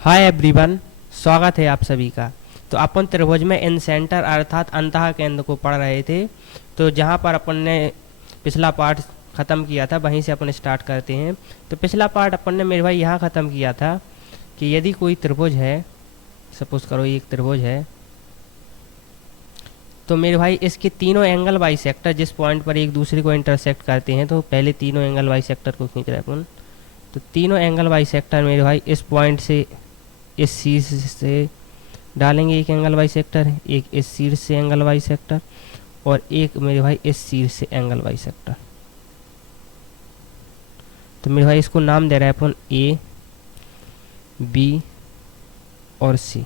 Hi everyone, स्वागत है आप सभी का। तो अपन त्रिभुज में इन सेंटर अर्थात अंतः केंद्र को पढ़ रहे थे। तो जहाँ पर अपन ने पिछला पार्ट ख़त्म किया था वहीं से अपन स्टार्ट करते हैं। तो पिछला पार्ट अपन ने मेरे भाई यहाँ ख़त्म किया था कि यदि कोई त्रिभुज है, सपोज करो ये एक त्रिभुज है, तो मेरे भाई इसके तीनों एंगल बाई सेक्टर जिस पॉइंट पर एक दूसरे को इंटरसेक्ट करते हैं, तो पहले तीनों एंगल बाई सेक्टर को खींच रहे हैं अपन। तो तीनों एंगल बाई सेक्टर मेरे भाई इस पॉइंट से इस शीर्ष से डालेंगे एक एंगल बाई सेक्टर, एक इस शीर्ष से एंगल बाई सेक्टर और एक मेरे भाई इस शीर्ष से एंगल बाई सेक्टर। तो मेरे भाई इसको नाम दे रहे हैं अपन ए, बी और सी।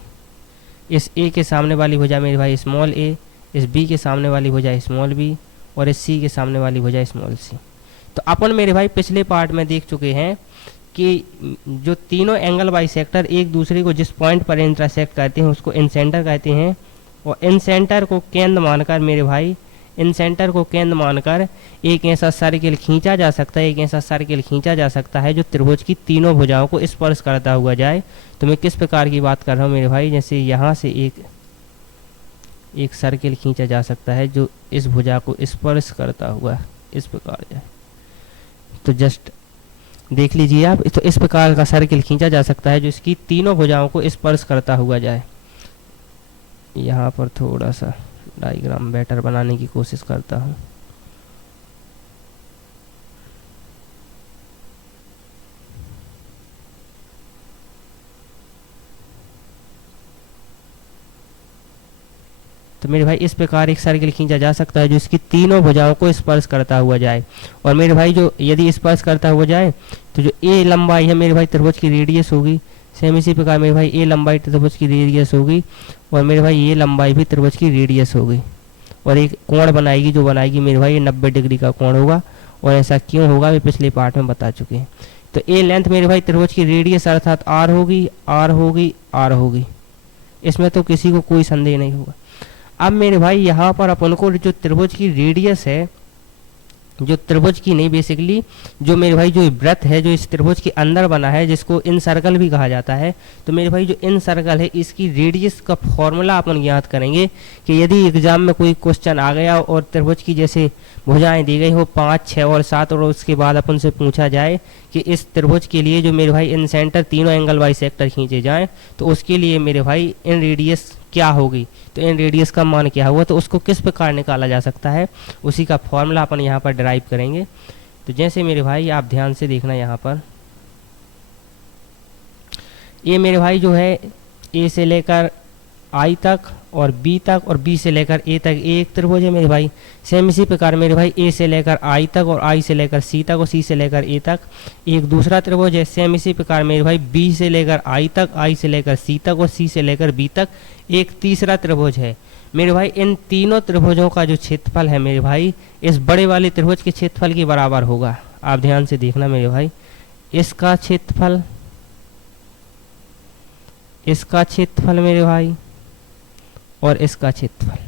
इस ए के सामने वाली भुजा मेरे भाई स्मॉल ए, इस बी के सामने वाली भुजा स्मॉल बी और इस सी के सामने वाली भुजा स्मॉल सी। तो अपन मेरे भाई पिछले पार्ट में देख चुके हैं कि जो तीनों एंगल बाई सेक्टर एक दूसरे को जिस पॉइंट पर इंटरसेक्ट करते हैं उसको इन सेंटर कहते हैं। और इन सेंटर को केंद्र मानकर मेरे भाई, इन सेंटर को केंद्र मानकर एक ऐसा सर्किल खींचा जा सकता है, एक ऐसा सर्किल खींचा जा सकता है जो त्रिभुज की तीनों भुजाओं को स्पर्श करता हुआ जाए। तो मैं किस प्रकार की बात कर रहा हूँ मेरे भाई, जैसे यहाँ से एक सर्किल खींचा जा सकता है जो इस भुजा को स्पर्श करता हुआ इस प्रकार जाए। तो जस्ट देख लीजिए आप, तो इस प्रकार का सर्किल खींचा जा सकता है जो इसकी तीनों भुजाओं को स्पर्श करता हुआ जाए। यहाँ पर थोड़ा सा डायग्राम बेटर बनाने की कोशिश करता हूँ। तो मेरे भाई इस प्रकार एक सर्किल खींचा जा सकता है जो इसकी तीनों भुजाओं को स्पर्श करता हुआ जाए। और मेरे भाई जो यदि स्पर्श करता हुआ जाए तो जो ए लंबाई है मेरे भाई त्रिभुज की रेडियस होगी। सेम इसी प्रकार मेरे भाई ए लंबाई त्रिभुज की रेडियस होगी और मेरे भाई ये लंबाई भी त्रिभुज की रेडियस होगी और एक कोण बनाएगी जो बनाएगी मेरे भाई 90 डिग्री का कोण होगा। और ऐसा क्यों होगा वे पिछले पार्ट में बता चुके हैं। तो ए लेंथ मेरे भाई त्रिभुज की रेडियस अर्थात आर होगी, आर होगी, आर होगी। इसमें तो किसी को कोई संदेह नहीं होगा। अब मेरे भाई यहाँ पर अपन को जो त्रिभुज की रेडियस है, जो त्रिभुज की नहीं बेसिकली जो मेरे भाई जो वृत्त है जो इस त्रिभुज के अंदर बना है जिसको इन सर्कल भी कहा जाता है। तो मेरे भाई जो इन सर्कल है इसकी रेडियस का फॉर्मूला अपन ज्ञात करेंगे कि यदि एग्जाम में कोई क्वेश्चन आ गया और त्रिभुज की जैसे भुजाएं दी गई हो 5, 6 और 7 और उसके बाद अपन से पूछा जाए कि इस त्रिभुज के लिए जो मेरे भाई इन सेंटर तीनों एंगल बाई सेक्टर खींचे जाएँ तो उसके लिए मेरे भाई इन रेडियस क्या होगी, तो इन रेडियस का मान क्या होगा, तो उसको किस प्रकार निकाला जा सकता है उसी का फॉर्मूला अपन यहाँ पर डिराइव करेंगे। तो जैसे मेरे भाई आप ध्यान से देखना यहाँ पर, ये मेरे भाई जो है ए से लेकर आई तक और बी तक और बी से लेकर ए तक एक त्रिभुज है मेरे भाई। सेम इसी प्रकार मेरे भाई ए से लेकर आई तक और आई से लेकर सी तक और सी से लेकर ए तक एक दूसरा त्रिभुज है। सेम इसी प्रकार मेरे भाई बी से लेकर आई तक, आई से लेकर सी तक और सी से लेकर बी तक एक तीसरा त्रिभुज है मेरे भाई। इन तीनों त्रिभुजों का जो क्षेत्रफल है मेरे भाई इस बड़े वाले त्रिभुज के क्षेत्रफल के बराबर होगा। आप ध्यान से देखना मेरे भाई, इसका क्षेत्रफल, इसका क्षेत्रफल मेरे भाई और इसका क्षेत्रफल।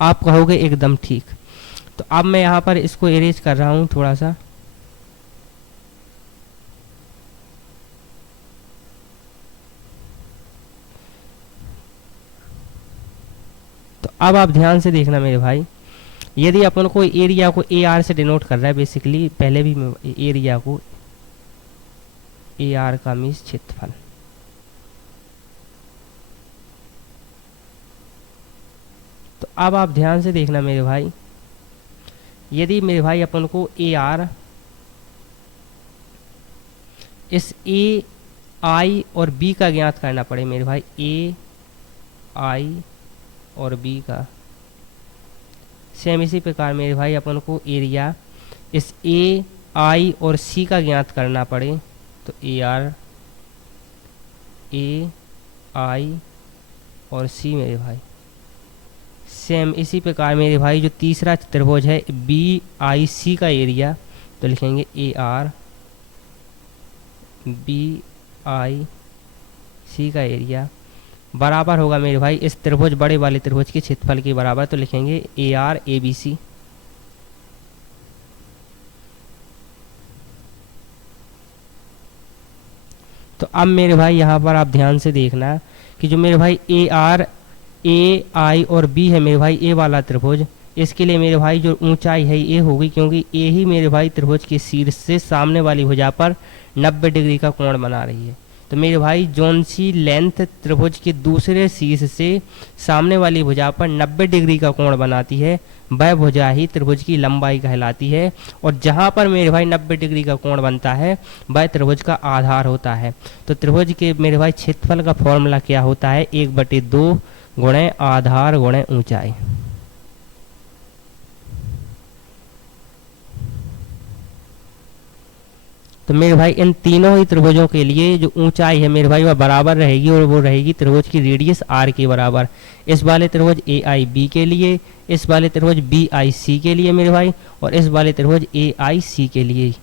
आप कहोगे एकदम ठीक। तो अब मैं यहाँ पर इसको इरेज कर रहा हूँ थोड़ा सा। तो अब आप ध्यान से देखना मेरे भाई, यदि अपन को एरिया को ए आर से डिनोट कर रहा है बेसिकली, पहले भी मैं एरिया को ए आर का मीन्स क्षेत्रफल। तो अब आप ध्यान से देखना मेरे भाई, यदि मेरे भाई अपन को ए आर इस ए आई और बी का ज्ञात करना पड़े मेरे भाई, ए आई और बी का। सेम इसी प्रकार मेरे भाई अपन को एरिया इस ए आई और सी का ज्ञात करना पड़े, तो ए आर ए आई और सी मेरे भाई। सेम इसी प्रकार मेरे भाई जो तीसरा त्रिभुज है बी आई सी का एरिया, तो लिखेंगे ए आर बी आई सी का एरिया बराबर होगा मेरे भाई इस त्रिभुज बड़े वाले त्रिभुज के क्षेत्रफल के बराबर। तो लिखेंगे ए आर ए बी सी। तो अब मेरे भाई यहाँ पर आप ध्यान से देखना कि जो मेरे भाई ए आई और बी है मेरे भाई ए वाला त्रिभुज, इसके लिए मेरे भाई जो ऊंचाई है ए होगी, क्योंकि ए ही मेरे भाई त्रिभुज के शीर्ष से सामने वाली भुजा पर 90 डिग्री का कोण बना रही है। तो मेरे भाई जौन सी लेंथ त्रिभुज के दूसरे शीर्ष से सामने वाली भुजा पर 90 डिग्री का कोण बनाती है, वह भुजा ही त्रिभुज की लंबाई कहलाती है। और जहाँ पर मेरे भाई 90 डिग्री का कोण बनता है वह त्रिभुज का आधार होता है। तो त्रिभुज के मेरे भाई क्षेत्रफल का फॉर्मूला क्या होता है, 1/2 गुणे आधार गुणे ऊंचाई। तो मेरे भाई इन तीनों ही त्रिभुजों के लिए जो ऊंचाई है मेरे भाई वह बराबर रहेगी, और वो रहेगी त्रिभुज की रेडियस आर के बराबर। इस वाले त्रिभुज ए आई बी के लिए, इस वाले त्रिभुज बी आई सी के लिए मेरे भाई, और इस वाले त्रिभुज ए आई सी के लिए,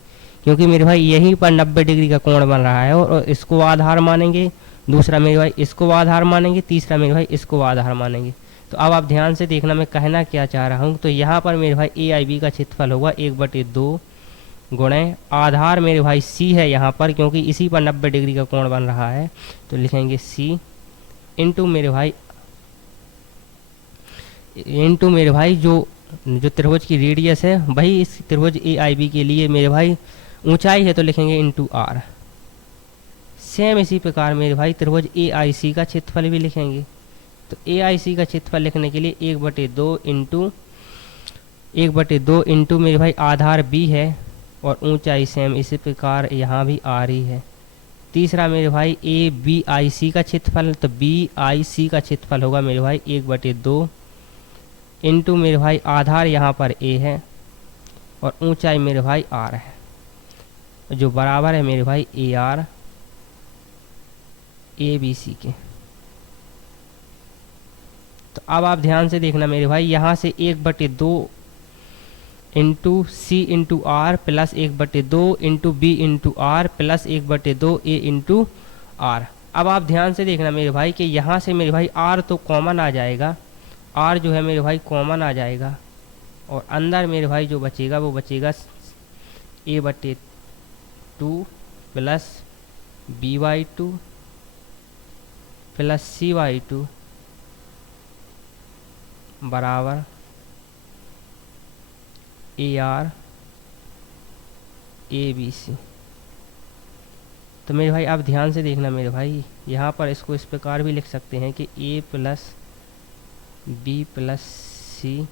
क्योंकि मेरे भाई यहीं पर 90 डिग्री का कोण बन रहा है। और इसको आधार मानेंगे, दूसरा मेरे भाई इसको आधार मानेंगे, तीसरा मेरे भाई इसको आधार मानेंगे। तो अब आप ध्यान से देखना मैं कहना क्या चाह रहा हूँ। तो यहाँ पर मेरे भाई ए आई बी का क्षेत्रफल होगा 1/2 गुणे आधार मेरे भाई सी है यहाँ पर, क्योंकि इसी पर 90 डिग्री का कोण बन रहा है, तो लिखेंगे सी इंटू मेरे भाई जो त्रिभुज की रेडियस है वही इस त्रिभुज ए आई बी के लिए मेरे भाई ऊंचाई है, तो लिखेंगे इंटू आर। सेम इसी प्रकार मेरे भाई त्रिभुज ए आई सी का क्षेत्रफल भी लिखेंगे। तो ए आई सी का क्षेत्रफल लिखने के लिए 1/2 इंटू मेरे भाई आधार बी है, और ऊंचाई सेम इसी प्रकार यहाँ भी आ रही है। तीसरा मेरे भाई ए बी आई सी का क्षेत्रफल, तो बी आई सी का क्षेत्रफल होगा मेरे भाई 1/2 इंटू मेरे भाई आधार यहाँ पर ए है, और ऊंचाई मेरे भाई आर है, जो बराबर है मेरे भाई ए आर ए बी सी के। तो अब आप ध्यान से देखना मेरे भाई, यहाँ से 1/2 into C into R plus 1/2 into B into R plus 1/2 A into R. अब आप ध्यान से देखना मेरे भाई कि यहाँ से मेरे भाई आर तो कॉमन आ जाएगा, आर जो है मेरे भाई कॉमन आ जाएगा, और अंदर मेरे भाई जो बचेगा वो बचेगा a/2 plus b/2 plus c/2 बराबर ए आर ए बी सी। तो मेरे भाई आप ध्यान से देखना मेरे भाई, यहाँ पर इसको इस प्रकार भी लिख सकते हैं कि A plus B plus C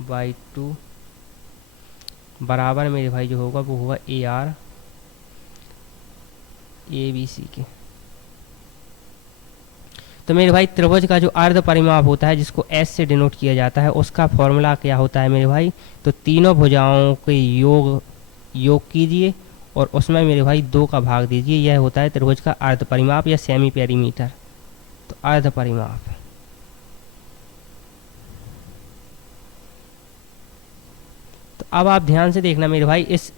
by 2 बराबर मेरे भाई जो होगा वो होगा ए आर ए बी सी के। तो मेरे भाई त्रिभुज का जो अर्ध परिमाप होता है जिसको एस से डिनोट किया जाता है, उसका फॉर्मूला क्या होता है मेरे भाई, तो तीनों भुजाओं के योग कीजिए और उसमें मेरे भाई 2 का भाग दीजिए, यह होता है त्रिभुज का अर्ध परिमाप या सेमी पेरीमीटर। तो अर्ध परिमाप, तो अब आप ध्यान से देखना मेरे भाई, इस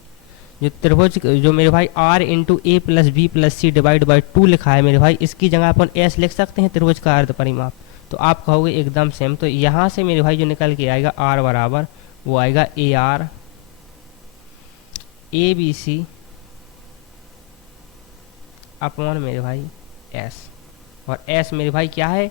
जो त्रिभुज जो मेरे भाई r into A plus B plus C divide by 2 लिखा है मेरे भाई, इसकी जगह अपन s लिख सकते हैं त्रिभुज का अर्ध परिमाप। तो आप कहोगे एकदम सेम, तो यहाँ से मेरे भाई जो निकल के आएगा r बराबर वो आएगा A R A B C upon मेरे भाई s, और s मेरे भाई क्या है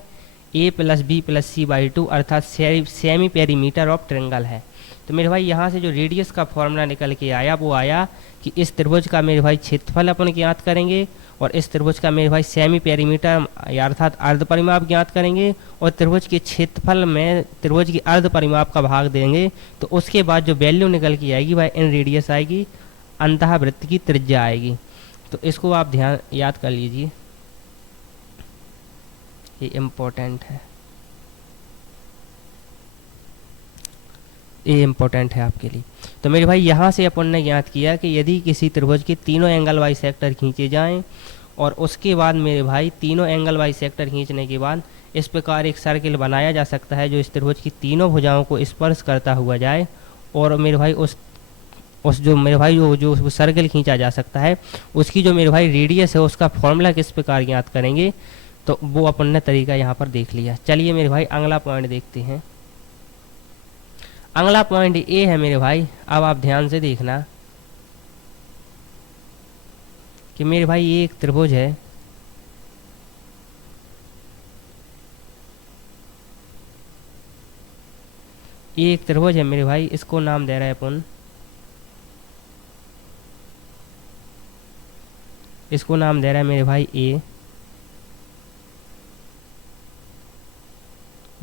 a plus B plus C by 2 अर्थात सेमी पेरीमीटर ऑफ ट्रायंगल है। तो मेरे भाई यहाँ से जो रेडियस का फॉर्मूला निकल के आया वो आया कि इस त्रिभुज का मेरे भाई क्षेत्रफल अपन ज्ञात करेंगे, और इस त्रिभुज का मेरे भाई सेमी पेरीमीटर या अर्थात अर्ध परिमाप ज्ञात करेंगे, और त्रिभुज के क्षेत्रफल में त्रिभुज की अर्ध परिमाप का भाग देंगे। तो उसके बाद जो वैल्यू निकल के आएगी वह इन रेडियस आएगी, अंतः वृत्त की त्रिज्या आएगी। तो इसको आप ध्यान याद कर लीजिए, ये इम्पोर्टेंट है, ये इम्पोर्टेंट है आपके लिए। तो मेरे भाई यहाँ से अपन ने ज्ञात किया कि यदि किसी त्रिभुज के तीनों एंगल वाई सेक्टर खींचे जाएं, और उसके बाद मेरे भाई तीनों एंगल वाई सेक्टर खींचने के बाद इस प्रकार एक सर्किल बनाया जा सकता है जो इस त्रिभुज की तीनों भुजाओं को स्पर्श करता हुआ जाए, और मेरे भाई उस जो मेरे भाई जो सर्किल खींचा जा सकता है उसकी जो मेरे भाई रेडियस है उसका फॉर्मूला किस प्रकार ज्ञात करेंगे, तो वो अपन ने तरीका यहाँ पर देख लिया। चलिए मेरे भाई अगला पॉइंट देखते हैं। अगला पॉइंट ए है मेरे भाई, अब आप ध्यान से देखना कि मेरे भाई ये एक त्रिभुज है, ये एक त्रिभुज है मेरे भाई, इसको नाम दे रहे हैं अपन, इसको नाम दे रहा है मेरे भाई ए,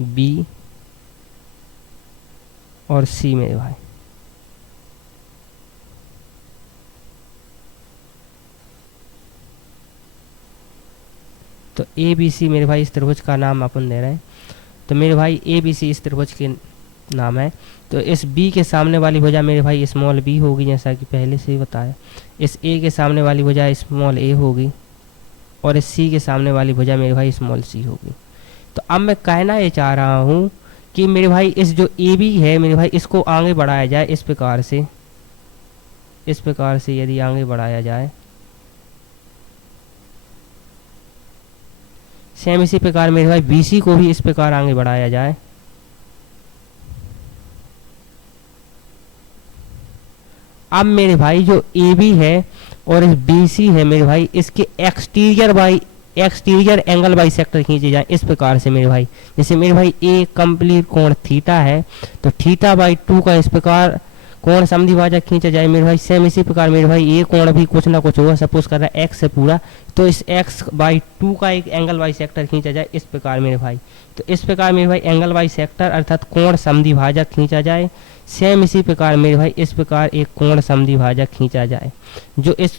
बी और सी मेरे भाई। तो ए बी सी मेरे भाई इस त्रिभुज का नाम अपन दे रहे हैं। तो मेरे भाई ए बी सी इस त्रिभुज के नाम है। तो इस बी के सामने वाली भुजा मेरे भाई स्मॉल बी होगी, जैसा कि पहले से ही बताया। इस ए के सामने वाली भुजा स्मॉल ए होगी और इस सी के सामने वाली भुजा मेरे भाई स्मॉल सी होगी। तो अब मैं कहना ये चाह रहा हूँ कि मेरे भाई इस जो ए बी है मेरे भाई, इसको आगे बढ़ाया जाए इस प्रकार से, इस प्रकार से यदि आगे बढ़ाया जाए, सेम इसी प्रकार मेरे भाई बी सी को भी इस प्रकार आगे बढ़ाया जाए। अब मेरे भाई जो ए बी है और इस बी सी है मेरे भाई, इसके एक्सटीरियर एंगल बाई सेक्टर खींचे जाए इस प्रकार से मेरे भाई। जैसे मेरे भाई ए कंप्लीट कोण थीटा है, तो थीटा बाई 2 का इस प्रकार कोण समद्विभाजक खींचा जाए मेरे भाई। सेम इसी प्रकार मेरे भाई ये कोण भी कुछ ना कुछ होगा, सपोज कर रहा है एक्स है पूरा, तो इस एक्स बाई 2 का एक एंगल बाई सेक्टर खींचा जाए इस प्रकार मेरे भाई। तो इस प्रकार मेरे भाई एंगल बाई सेक्टर अर्थात कोण समद्विभाजक खींचा जाए। सेम इसी प्रकार मेरे भाई इस प्रकार एक कोण समद्विभाजक खींचा जाए, जो इस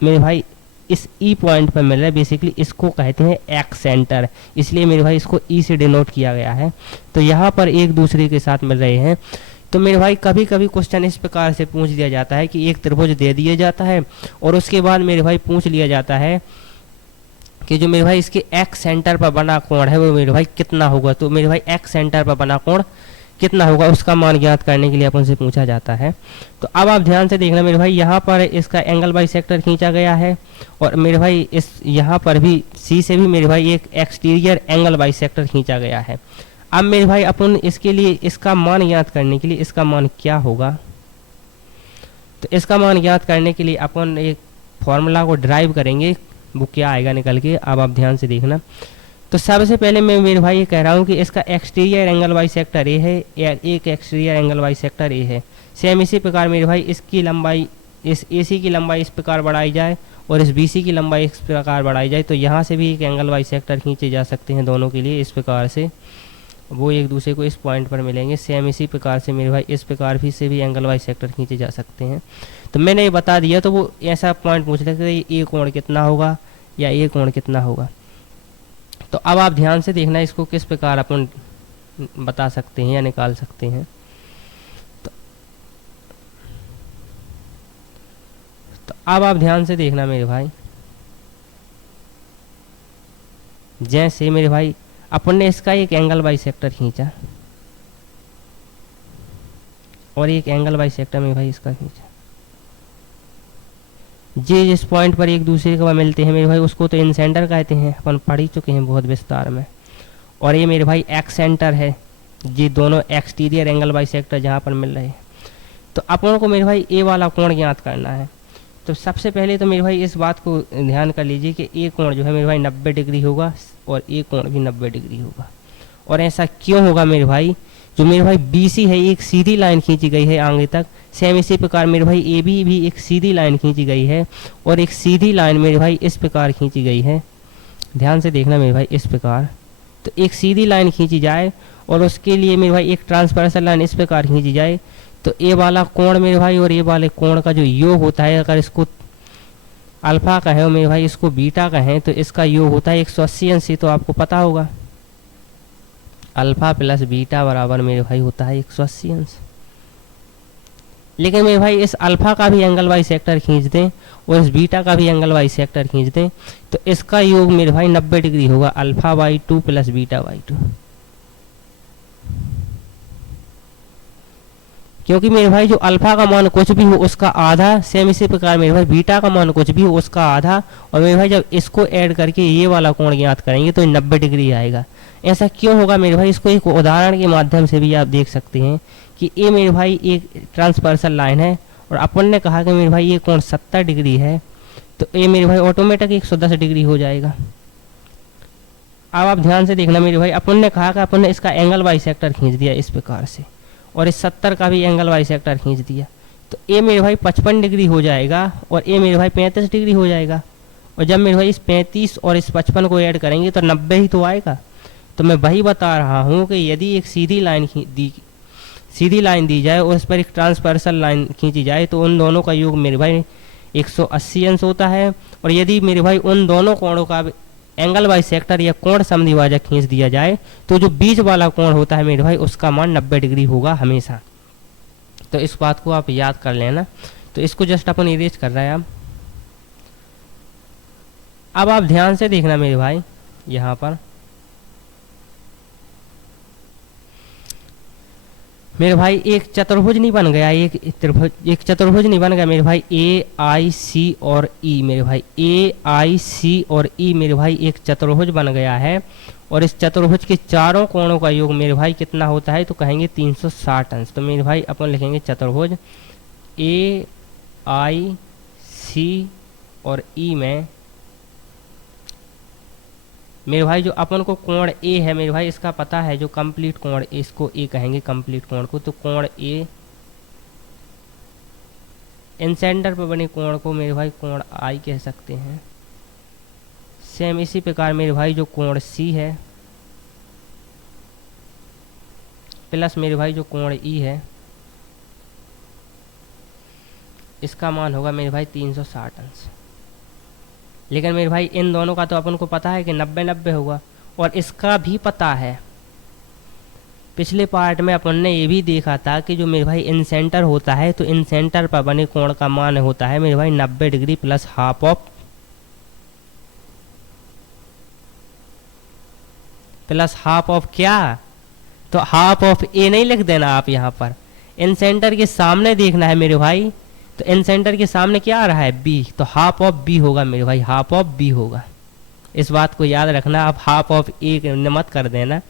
मेरे भाई इस ई पॉइंट पर मिल रहा है। बेसिकली इसको कहते हैं एक्स सेंटर, इसलिए मेरे भाई इसको ई से डिनोट किया गया है। तो यहाँ पर एक दूसरे के साथ मिल रहे हैं। तो मेरे भाई कभी कभी क्वेश्चन इस प्रकार से पूछ दिया जाता है कि एक त्रिभुज दे दिया जाता है और उसके बाद मेरे भाई पूछ लिया जाता है कि जो मेरे भाई इसके एक्स सेंटर पर बना कोण है वो मेरे भाई कितना होगा। तो मेरे भाई एक्स सेंटर पर बना कोण कितना होगा उसका मान ज्ञात करने के लिए अपन से पूछा जाता है। तो अब आप ध्यान से देखना मेरे भाई, यहाँ पर इसका एंगल बाई सेक्टर खींचा गया है और मेरे भाई इस यहाँ पर भी सी से भी मेरे भाई एक एक्सटीरियर एंगल बाई सेक्टर खींचा गया है। अब मेरे भाई अपन इसके लिए इसका मान ज्ञात करने के लिए इसका मान क्या होगा, तो इसका मान ज्ञात करने के लिए अपन एक फॉर्मूला को ड्राइव करेंगे, वो क्या आएगा निकल के। अब आप ध्यान से देखना। तो सबसे पहले मैं मेरे भाई ये कह रहा हूँ कि इसका exterior angle by sector A है, या एक exterior angle by sector A है। सेम इसी प्रकार मेरे भाई इसकी लंबाई, इस ए सी की लंबाई इस प्रकार बढ़ाई जाए और इस बी सी की लंबाई इस प्रकार बढ़ाई जाए, तो यहाँ से भी एक एंगल बाई सेक्टर खींचे जा सकते हैं दोनों के लिए इस प्रकार से, वो एक दूसरे को इस पॉइंट पर मिलेंगे। सेम इसी प्रकार से मेरे भाई इस प्रकार भी से भी एंगल बाई सेक्टर खींचे जा सकते हैं। तो मैंने ये बता दिया, तो वो ऐसा पॉइंट पूछ लेते हैं ये कोण कितना होगा या ये कोण कितना होगा। तो अब आप ध्यान से देखना इसको किस प्रकार अपन बता सकते हैं या निकाल सकते हैं। तो अब आप ध्यान से देखना मेरे भाई, जैसे मेरे भाई अपन ने इसका एक एंगल बाई सेक्टर खींचा और एक एंगल बाई सेक्टर में भाई इसका खींचा, जे जिस पॉइंट पर एक दूसरे को मिलते हैं मेरे भाई उसको तो इन सेंटर कहते हैं, अपन पढ़ ही चुके हैं बहुत विस्तार में। और ये मेरे भाई एक्स सेंटर है, ये दोनों एक्सटीरियर एंगल बाई सेक्टर जहाँ पर मिल रहे हैं। तो अपन को मेरे भाई ए वाला कोण ज्ञात करना है। तो सबसे पहले तो मेरे भाई इस बात को ध्यान कर लीजिए कि ए कोण जो है मेरे भाई 90 डिग्री होगा और ए कोण भी 90 डिग्री होगा। और ऐसा क्यों होगा मेरे भाई, जो मेरे भाई बी सी है एक सीधी लाइन खींची गई है आगे तक। सेम इसी प्रकार मेरे भाई ए बी भी एक सीधी लाइन खींची गई है और एक सीधी लाइन मेरे भाई इस प्रकार खींची गई है। ध्यान से देखना मेरे भाई इस प्रकार। तो एक सीधी लाइन खींची जाए और उसके लिए मेरे भाई एक ट्रांसवर्सल लाइन इस प्रकार खींची जाए, तो ए वाला कोण मेरे भाई और ए वाले कोण का जो योग होता है, अगर इसको अल्फा कहें और मेरे भाई इसको बीटा कहें, तो इसका योग होता है 180 अंश। तो आपको पता होगा अल्फा प्लस बीटा बराबर मेरे भाई होता है 180 अंश। लेकिन मेरे भाई इस अल्फा का भी एंगल बाई सेक्टर खींच दें और इस बीटा का भी एंगल बाई सेक्टर खींच दें, तो इसका योग मेरे भाई 90 डिग्री होगा, alpha by 2 plus beta by 2। क्योंकि मेरे भाई जो अल्फा का मान कुछ भी हो उसका आधा, सेम इसी प्रकार मेरे भाई बीटा का मान कुछ भी हो उसका आधा, और मेरे भाई जब इसको ऐड करके ये वाला कोण ज्ञात करेंगे तो 90 डिग्री आएगा। ऐसा क्यों होगा मेरे भाई, इसको एक उदाहरण के माध्यम से भी आप देख सकते हैं कि ये मेरे भाई एक ट्रांसवर्सल लाइन है और अपन ने कहा कि मेरे भाई ये कोण 70 डिग्री है। तो ए मेरे भाई ऑटोमेटिक 110 डिग्री हो जाएगा। अब आप ध्यान से देखना मेरे भाई, अपन ने कहा कि अपन ने इसका एंगल बाइसेक्टर खींच दिया इस प्रकार से, और इस 70 का भी एंगल बाइसेक्टर खींच दिया, तो ए मेरे भाई 55 डिग्री हो जाएगा और ए मेरे भाई 35 डिग्री हो जाएगा। और जब मेरे भाई इस 35 और इस 55 को ऐड करेंगे तो 90 ही तो आएगा। तो मैं वही बता रहा हूँ कि यदि एक सीधी लाइन दी जाए और उस पर एक ट्रांसवर्सल लाइन खींची जाए तो उन दोनों का योग मेरे भाई 180 अंश होता है। और यदि मेरे भाई उन दोनों कोणों का एंगल बाइसेक्टर या कोण समद्विभाजक खींच दिया जाए तो जो बीच वाला कोण होता है मेरे भाई उसका मान 90 डिग्री होगा हमेशा। तो इस बात को आप याद कर लेना। तो इसको जस्ट अपन इरेज कर रहे हैं। अब आप ध्यान से देखना मेरे भाई, यहाँ पर मेरे भाई एक चतुर्भुज नहीं बन गया, एक चतुर्भुज नहीं बन गया मेरे भाई, ए आई सी और ई मेरे भाई, ए आई सी और ई मेरे भाई एक चतुर्भुज बन गया है। और इस चतुर्भुज के चारों कोणों का योग मेरे भाई कितना होता है, तो कहेंगे 360 अंश। तो मेरे भाई अपन लिखेंगे चतुर्भुज ए आई सी और ई में मेरे भाई जो अपन को कोण ए है मेरे भाई, इसका पता है जो कंप्लीट कोण, इसको ए कहेंगे कंप्लीट कोण को। तो कोण ए, इन सेंटर पर बने कोण को मेरे भाई कोण आई कह सकते हैं। सेम इसी प्रकार मेरे भाई जो कोण सी है प्लस मेरे भाई जो कोण ई है, इसका मान होगा मेरे भाई 360 अंश। लेकिन मेरे भाई इन दोनों का तो अपन को पता है कि 90-90 होगा, और इसका भी पता है। पिछले पार्ट में अपन ने ये भी देखा था कि जो मेरे भाई इन सेंटर होता है तो इन सेंटर पर बने कोण का मान होता है मेरे भाई 90 डिग्री प्लस हाफ ऑफ क्या, तो हाफ ऑफ ए नहीं लिख देना आप यहाँ पर, इन सेंटर के सामने देखना है मेरे भाई। तो इन सेंटर के सामने क्या आ रहा है, बी, तो हाफ ऑफ बी होगा मेरे भाई, हाफ ऑफ बी होगा। इस बात को याद रखना, आप हाफ ऑफ ए मत कर देना।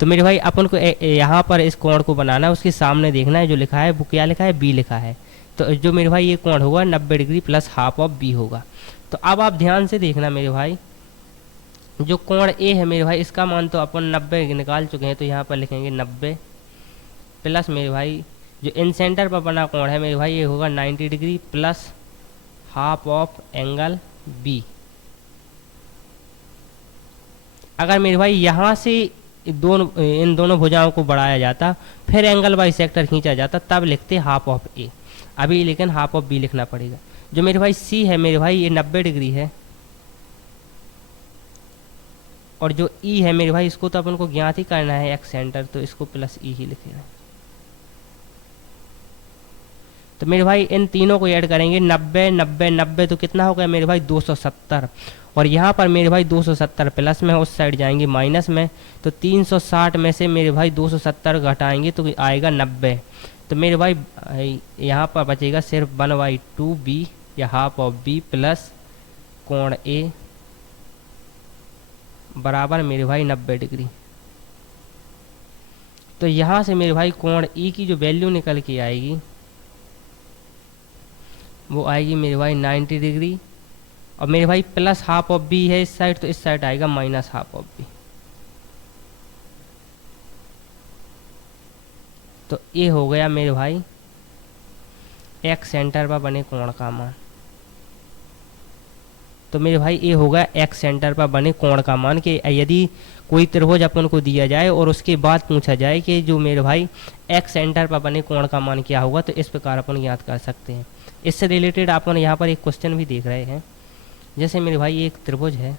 तो मेरे भाई अपन को यहाँ पर इस कोण को बनाना है, उसके सामने देखना है जो लिखा है वो क्या लिखा है, बी लिखा है। तो जो मेरे भाई ये कोण होगा 90 degree plus half of B होगा। तो अब आप ध्यान से देखना मेरे भाई, जो कोण ए है मेरे भाई इसका मान तो अपन 90 निकाल चुके हैं, तो यहाँ पर लिखेंगे 90 प्लस मेरे भाई जो इन सेंटर पर बना कोण है मेरे भाई ये होगा 90 degree plus half of angle B. अगर मेरे भाई यहाँ से इन दोनों भुजाओं को बढ़ाया जाता फिर एंगल बाइसेक्टर खींचा जाता तब लिखते हाफ ऑफ ए, अभी लेकिन हाफ ऑफ बी लिखना पड़ेगा। जो मेरे भाई सी है मेरे भाई ये 90 डिग्री है, और जो ई है मेरे भाई इसको तो अपन को ज्ञात ही करना है एक्स सेंटर, तो इसको प्लस ई ही लिखेगा। तो मेरे भाई इन तीनों को ऐड करेंगे 90 90 90, तो कितना हो गया मेरे भाई 270। और यहाँ पर मेरे भाई 270 प्लस में, उस साइड जाएंगे माइनस में, तो 360 में से मेरे भाई 270 घटाएंगे तो आएगा 90। तो मेरे भाई यहाँ पर बचेगा सिर्फ 1/2 बी या हाफ ऑफ बी प्लस कोण ए बराबर मेरे भाई 90 डिग्री। तो यहाँ से मेरे भाई कोण ई की जो वैल्यू निकल के आएगी वो आएगी मेरे भाई 90 डिग्री, और मेरे भाई प्लस हाफ ऑफ बी है इस साइड, तो इस साइड आएगा माइनस हाफ ऑफ बी। तो ये हो गया मेरे भाई एक्स सेंटर पर बने कोण का मान। तो मेरे भाई ये होगा एक्स सेंटर पर बने कोण का मान, कि यदि कोई त्रिभुज अपन को दिया जाए और उसके बाद पूछा जाए कि जो मेरे भाई एक्स सेंटर पर बने कोण का मान क्या होगा, तो इस प्रकार अपन याद कर सकते हैं। इससे रिलेटेड अपन यहाँ पर एक क्वेश्चन भी देख रहे हैं। जैसे मेरे भाई एक त्रिभुज है,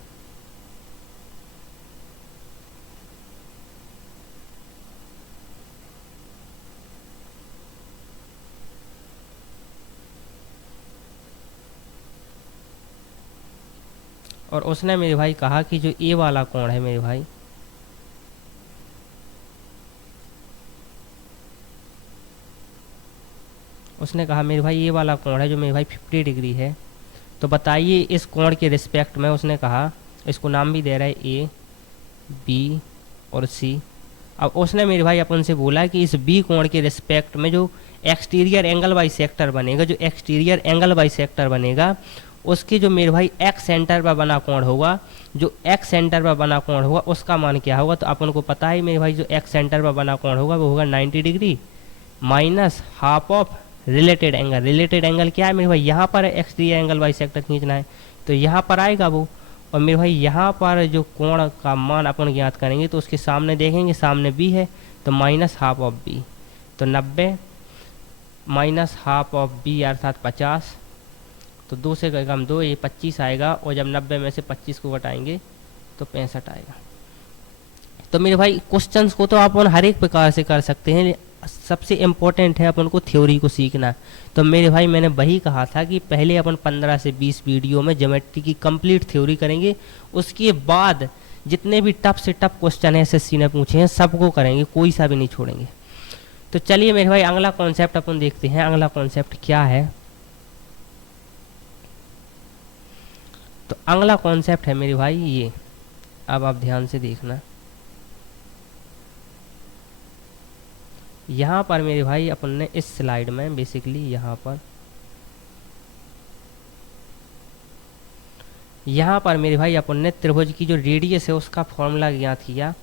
और उसने मेरे भाई कहा कि जो ए वाला कोण है मेरे भाई उसने कहा मेरे भाई ये वाला कोण है जो मेरे भाई 50 डिग्री है, तो बताइए इस कोण के रिस्पेक्ट में, उसने कहा इसको नाम भी दे रहा है ए बी और सी। अब उसने मेरे भाई अपन से बोला कि इस बी कोण के रिस्पेक्ट में जो एक्सटीरियर एंगल बाइसेक्टर बनेगा, जो एक्सटीरियर एंगल बाइसेक्टर बनेगा उसके जो मेरे भाई एक्स सेंटर पर बना कोण होगा, जो एक्स सेंटर पर बना कोण होगा उसका मान क्या होगा। तो अपन को पता है मेरे भाई जो एक्स सेंटर पर बना कोण होगा वो होगा 90 degree minus half of related angle. Related angle क्या है मेरे भाई, यहाँ पर X D angle bisector खींचना है तो यहाँ पर आएगा वो। और मेरे भाई यहाँ पर जो कोण का मान अपन ज्ञात करेंगे तो उसके सामने देखेंगे, सामने बी है तो माइनस हाफ ऑफ बी, तो 90 माइनस हाफ ऑफ बी अर्थात 50, तो 2 से कम 2 ये 25 आएगा। और जब 90 में से 25 को घटाएंगे तो 65 आएगा। तो मेरे भाई क्वेश्चंस को तो अपन हर एक प्रकार से कर सकते हैं, सबसे इम्पोर्टेंट है अपन को थ्योरी को सीखना। तो मेरे भाई मैंने वही कहा था कि पहले अपन 15 से 20 वीडियो में ज्योमेट्री की कंप्लीट थ्योरी करेंगे, उसके बाद जितने भी टफ से टफ क्वेश्चन है एसएससी ने पूछे हैं सबको करेंगे, कोई सा भी नहीं छोड़ेंगे। तो चलिए मेरे भाई अगला कॉन्सेप्ट अपन देखते हैं। अगला कॉन्सेप्ट क्या है, तो अगला कॉन्सेप्ट है मेरे भाई ये, अब आप ध्यान से देखना। यहाँ पर मेरे भाई अपन ने इस स्लाइड में बेसिकली यहाँ पर मेरे भाई अपन ने त्रिभुज की जो रेडियस है उसका फॉर्मूला ज्ञात किया।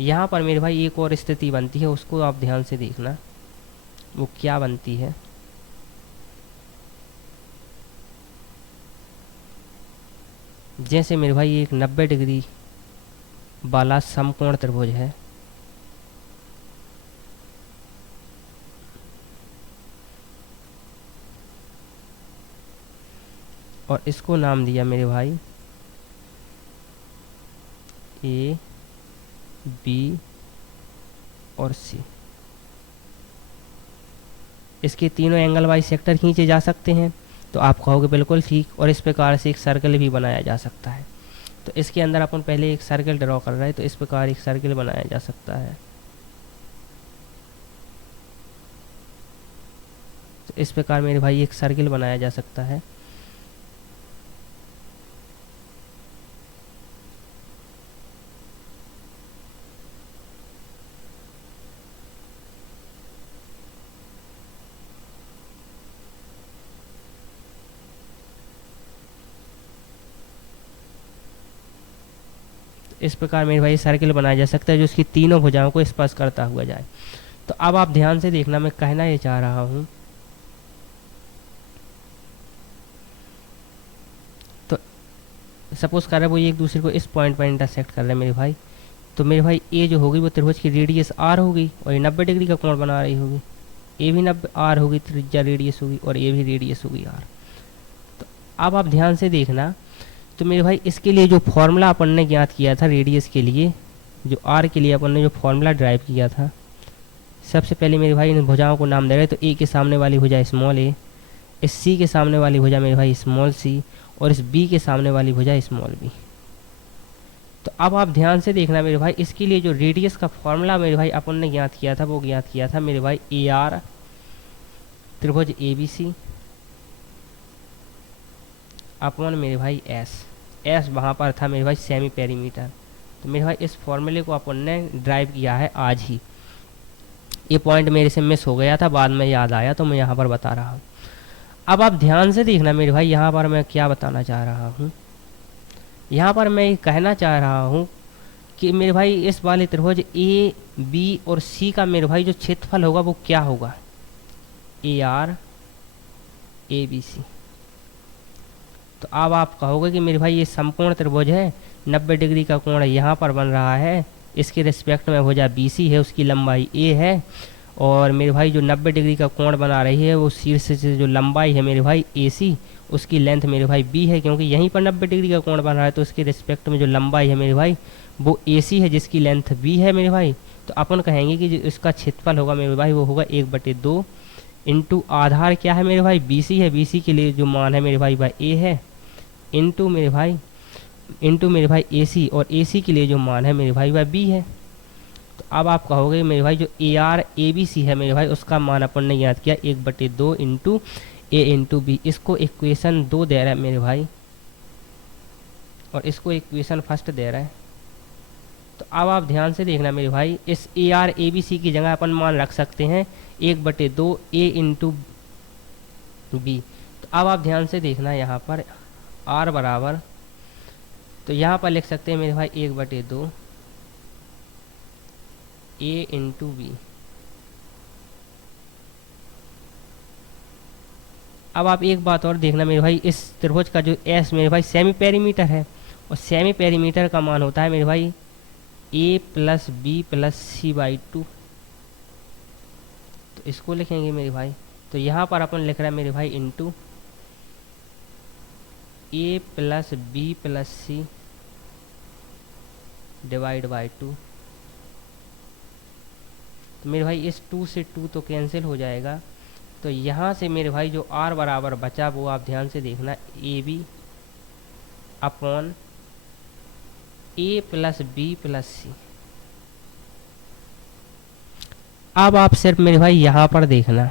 यहाँ पर मेरे भाई एक और स्थिति बनती है, उसको आप ध्यान से देखना वो क्या बनती है। जैसे मेरे भाई एक 90 डिग्री वाला समकोण त्रिभुज है, और इसको नाम दिया मेरे भाई ए बी और सी। इसके तीनों एंगल वाइज सेक्टर खींचे जा सकते हैं। तो आप कहोगे बिल्कुल ठीक, और इस प्रकार से एक सर्कल भी बनाया जा सकता है। तो इसके अंदर अपन पहले एक सर्कल ड्रॉ कर रहे हैं, तो इस प्रकार एक सर्कल बनाया जा सकता है। तो इस प्रकार मेरे भाई एक सर्कल बनाया जा सकता है। इस प्रकार मेरे भाई सर्कल बनाया जा सकता है जो उसकी तीनों भुजाओं को स्पर्श करता हुआ जाए। तो अब आप ध्यान से देखना, मैं कहना ये चाह रहा हूँ, तो सपोज कर रहे वो एक दूसरे को इस पॉइंट पर इंटरसेक्ट कर रहे हैं मेरे भाई। तो मेरे भाई ए जो होगी वो त्रिभुज की रेडियस आर होगी और ये 90 डिग्री का कोण बना रही होगी। ए भी 90 आर होगी, त्रिज्या रेडियस होगी, और ए भी रेडियस होगी आर। तो अब आप ध्यान से देखना, तो मेरे भाई इसके लिए जो फॉर्मूला अपन ने ज्ञात किया था रेडियस के लिए, जो आर के लिए अपन ने जो फॉर्मूला ड्राइव किया था, सबसे पहले मेरे भाई इन भुजाओं को नाम दे रहे। तो ए के सामने वाली भुजा स्मॉल ए, इस सी के सामने वाली भुजा मेरे भाई स्मॉल सी, और इस बी के सामने वाली भुजा स्मॉल बी। तो अब आप ध्यान से देखना मेरे भाई, इसके लिए जो रेडियस का फॉर्मूला मेरे भाई अपन ने ज्ञात किया था वो ज्ञात किया था मेरे भाई ए आर त्रिभुज ए बी सी अपॉन मेरे भाई एस वहाँ पर था मेरे भाई सेमी पेरीमीटर। तो मेरे भाई इस फॉर्मूले को अपन ने ड्राइव किया है आज ही। ये पॉइंट मेरे से मिस हो गया था, बाद में याद आया तो मैं यहाँ पर बता रहा हूँ। अब आप ध्यान से देखना मेरे भाई, यहाँ पर मैं क्या बताना चाह रहा हूँ। यहाँ पर मैं कहना चाह रहा हूँ कि मेरे भाई इस वाले त्रिभुज ए बी और सी का मेरे भाई जो क्षेत्रफल होगा वो क्या होगा, ए आर ए बी सी। तो अब आप कहोगे कि मेरे भाई ये समकोण त्रिभुज है, 90 डिग्री का कोण यहाँ पर बन रहा है, इसके रिस्पेक्ट में भुजा बी सी है, उसकी लंबाई ए है, और मेरे भाई जो 90 डिग्री का कोण बना रही है वो शीर्ष से जो लंबाई है मेरे भाई ए सी, उसकी लेंथ मेरे भाई बी है, क्योंकि यहीं पर 90 डिग्री का कोण बन रहा है तो उसके रिस्पेक्ट में जो लंबाई है मेरे भाई वो ए सी है, जिसकी लेंथ बी है मेरे भाई। तो अपन कहेंगे कि जो इसका क्षेत्रफल होगा मेरे भाई वो होगा 1/2 इंटू आधार क्या है मेरे भाई बी सी है, बी सी के लिए जो मान है मेरे भाई वह ए है, इंटू मेरे भाई ए सी, और ए सी के लिए जो मान है मेरे भाई वह बी है। तो अब आप कहोगे मेरे भाई जो ए आर ए बी सी है मेरे भाई उसका मान अपन ने याद किया 1/2 इंटू ए इंटू बी। इसको इक्वेशन 2 दे रहा है मेरे भाई, और इसको इक्वेशन फर्स्ट दे रहा है। तो अब आप ध्यान से देखना मेरे भाई, इस ए आर ए बी सी की जगह अपन मान रख सकते हैं 1/2 ए इंटू बी। तो अब आप ध्यान से देखना यहाँ पर, आर बराबर, तो यहाँ पर लिख सकते हैं मेरे भाई 1/2 ए इंटू बी। अब आप एक बात और देखना मेरे भाई, इस त्रिभुज का जो एस मेरे भाई सेमी पेरीमीटर है, और सेमी पेरीमीटर का मान होता है मेरे भाई A plus B plus C by 2। तो इसको लिखेंगे मेरे भाई, तो यहाँ पर अपन लिख रहे हैं मेरे भाई into A plus B plus C divide by 2। तो मेरे भाई इस 2 से 2 तो कैंसिल हो जाएगा, तो यहाँ से मेरे भाई जो आर बराबर बचा वो आप ध्यान से देखना, A B upon A plus B plus C. अब आप सिर्फ मेरे भाई यहाँ पर देखना,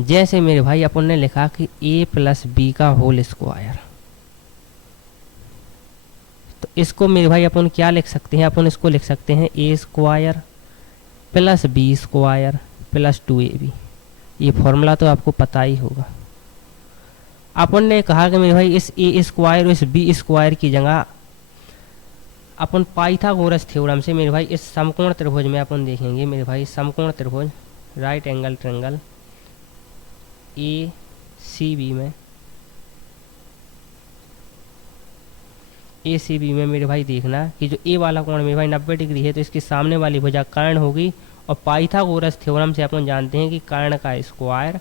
जैसे मेरे भाई अपन ने लिखा कि ए प्लस बी का होल स्क्वायर, तो इसको मेरे भाई अपन क्या लिख सकते हैं, अपन इसको लिख सकते हैं A square plus B square plus 2ab। ये फॉर्मूला तो आपको पता ही होगा। अपन ने कहा कि मेरे भाई इस ए स्क्वायर और इस बी स्क्वायर की जगह अपन पाइथागोरस थ्योरम से मेरे भाई इस समकोण त्रिभुज में अपन देखेंगे मेरे भाई, समकोण त्रिभुज right angle triangle A C B में, ए सी बी में मेरे भाई देखना कि जो ए वाला कोण मेरे भाई 90 डिग्री है, तो इसके सामने वाली भुजा कर्ण होगी, और पाइथागोरस थ्योरम से अपन जानते हैं कि कर्ण का स्क्वायर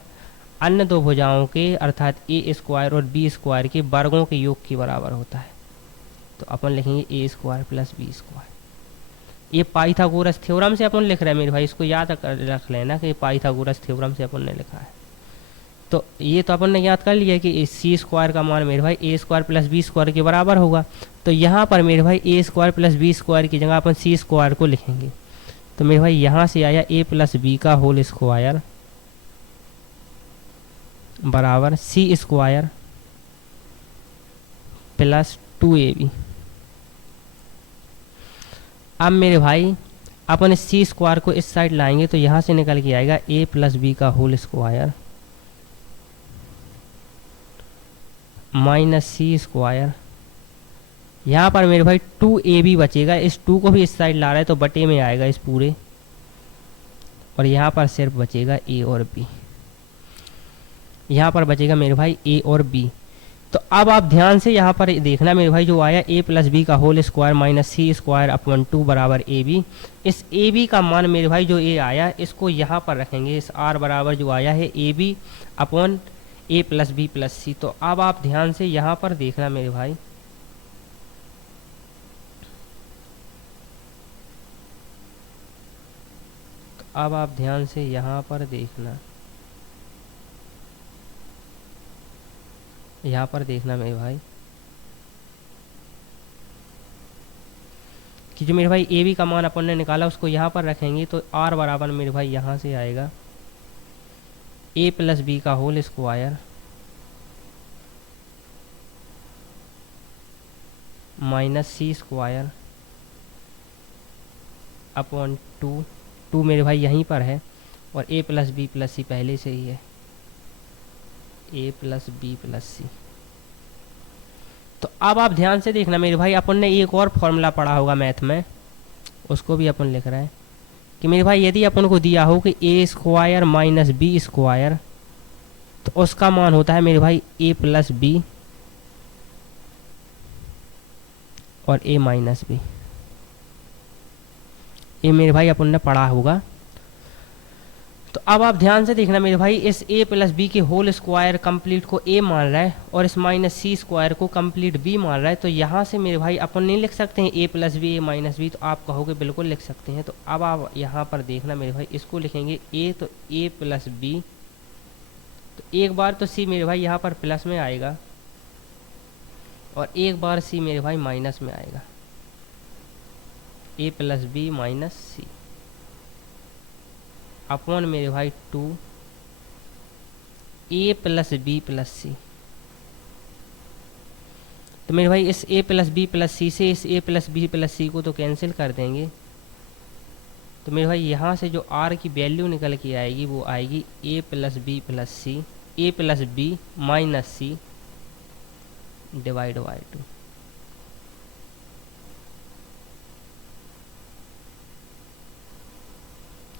अन्य दो भुजाओं के अर्थात ए स्क्वायर और बी स्क्वायर के वर्गों के योग के बराबर होता है। तो अपन लिखेंगे ए स्क्वायर प्लस बी स्क्वायर। ये पाइथागोरस थ्योरम से अपन लिख रहे हैं मेरे भाई, इसको याद रख लेना कि पाइथागोरस थ्योरम से अपन ने लिखा है। तो ये तो अपन ने याद कर लिया कि सी स्क्वायर का मान मेरे भाई ए स्क्वायर प्लस बी स्क्वायर के बराबर होगा। तो यहाँ पर मेरे भाई ए स्क्वायर प्लस बी स्क्वायर की जगह अपन सी स्क्वायर को लिखेंगे। तो मेरे भाई यहाँ से आया ए प्लस बी का होल स्क्वायर बराबर सी स्क्वायर प्लस 2ab। अब मेरे भाई अपन इस सी स्क्वायर को इस साइड लाएंगे, तो यहाँ से निकल के आएगा ए प्लस बी का होल स्क्वायर माइनस सी स्क्वायर। यहाँ पर मेरे भाई 2ab बचेगा, इस 2 को भी इस साइड ला रहा है तो बटे में आएगा इस पूरे, और यहाँ पर सिर्फ बचेगा ए और बी। यहाँ पर बचेगा मेरे भाई ए और बी। तो अब आप ध्यान से यहाँ पर देखना मेरे भाई, जो आया ए प्लस बी का होल स्क्वायर माइनस सी स्क्वायर अपॉन 2 बराबर ए बी। इस ए बी का मान मेरे भाई जो ए आया इसको यहाँ पर रखेंगे, इस आर बराबर जो आया है A B upon A plus B plus C. तो अब आप ध्यान से यहाँ पर देखना मेरे भाई, तो अब आप ध्यान से यहाँ पर देखना, यहाँ पर देखना मेरे भाई कि जो मेरे भाई ए बी का मान अपन ने निकाला उसको यहाँ पर रखेंगे, तो आर बराबर मेरे भाई यहाँ से आएगा ए प्लस बी का होल स्क्वायर माइनस सी स्क्वायर अपॉन 2 मेरे भाई यहीं पर है, और ए प्लस बी प्लस सी पहले से ही है, ए प्लस बी प्लस सी। तो अब आप ध्यान से देखना मेरे भाई, अपन ने एक और फॉर्मूला पढ़ा होगा मैथ में, उसको भी अपन लिख रहे हैं कि मेरे भाई यदि अपन को दिया हो कि ए स्क्वायर माइनस बी स्क्वायर, तो उसका मान होता है मेरे भाई ए प्लस बी और ए माइनस बी। ये मेरे भाई अपन ने पढ़ा होगा। तो अब आप ध्यान से देखना मेरे भाई, इस a प्लस बी के होल स्क्वायर कंप्लीट को a मान रहा है और इस माइनस सी स्क्वायर को कंप्लीट b मान रहा है। तो यहाँ से मेरे भाई अपन नहीं लिख सकते हैं a plus B a minus B, तो आप कहोगे बिल्कुल लिख सकते हैं। तो अब आप यहाँ पर देखना मेरे भाई, इसको लिखेंगे a, तो a प्लस बी, तो एक बार तो c मेरे भाई यहाँ पर प्लस में आएगा और एक बार c मेरे भाई माइनस में आएगा, a plus B minus C upon मेरे भाई 2 a plus B plus C. तो मेरे भाई इस a plus B plus C से इस a plus B plus C को तो कैंसिल कर देंगे। तो मेरे भाई यहाँ से जो r की वैल्यू निकल के आएगी वो आएगी a plus B plus C, a plus B minus C divide by 2।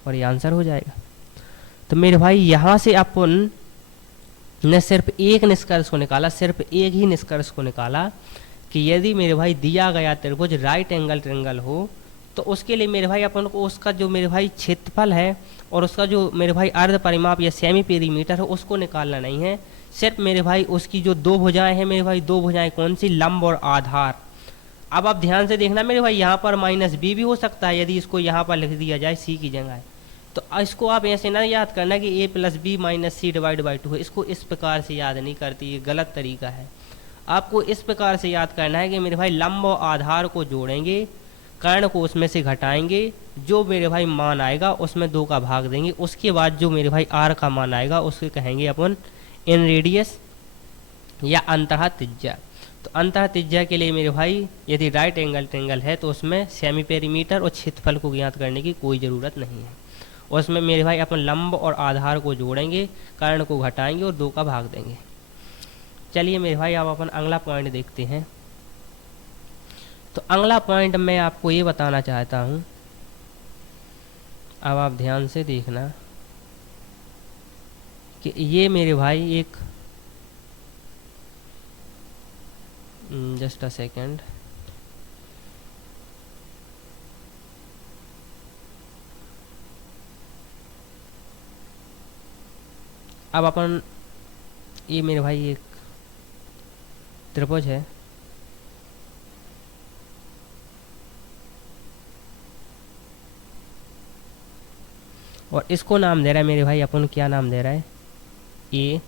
और ये आंसर हो जाएगा। तो मेरे भाई यहाँ से अपन ने सिर्फ एक निष्कर्ष को निकाला, सिर्फ एक ही निष्कर्ष को निकाला कि यदि मेरे भाई दिया गया त्रिभुज राइट एंगल ट्रायंगल हो तो उसके लिए मेरे भाई अपन को उसका जो मेरे भाई क्षेत्रफल है और उसका जो मेरे भाई अर्ध परिमाप या सेमी पेरीमीटर है उसको निकालना नहीं है। सिर्फ मेरे भाई उसकी जो दो भुजाएं हैं मेरे भाई, दो भुजाएं कौन सी, लंब और आधार। अब आप ध्यान से देखना मेरे भाई, यहाँ पर माइनस बी भी हो सकता है यदि इसको यहाँ पर लिख दिया जाए सी की जगह। तो इसको आप ऐसे ना याद करना कि A plus B minus C divide by 2 है। इसको इस प्रकार से याद नहीं करती, ये गलत तरीका है। आपको इस प्रकार से याद करना है कि मेरे भाई लंब और आधार को जोड़ेंगे, कर्ण को उसमें से घटाएंगे, जो मेरे भाई मान आएगा उसमें 2 का भाग देंगे, उसके बाद जो मेरे भाई आर का मान आएगा उसके कहेंगे अपन इन रेडियस या अंतः त्रिज्या। तो अंतः त्रिज्या के लिए मेरे भाई यदि राइट एंगल ट्रायंगल है तो उसमें सेमी पेरीमीटर और क्षेत्रफल को ज्ञात करने की कोई ज़रूरत नहीं है। उसमें मेरे भाई अपन लंब और आधार को जोड़ेंगे, कर्ण को घटाएंगे और 2 का भाग देंगे। चलिए मेरे भाई अब अपन अगला पॉइंट देखते हैं। तो अगला पॉइंट मैं आपको ये बताना चाहता हूँ, अब आप ध्यान से देखना कि ये मेरे भाई एक जस्ट अ सेकेंड, अब अपन ये मेरे भाई एक त्रिभुज है, और इसको नाम दे रहा है मेरे भाई अपन, क्या नाम दे रहा है, ए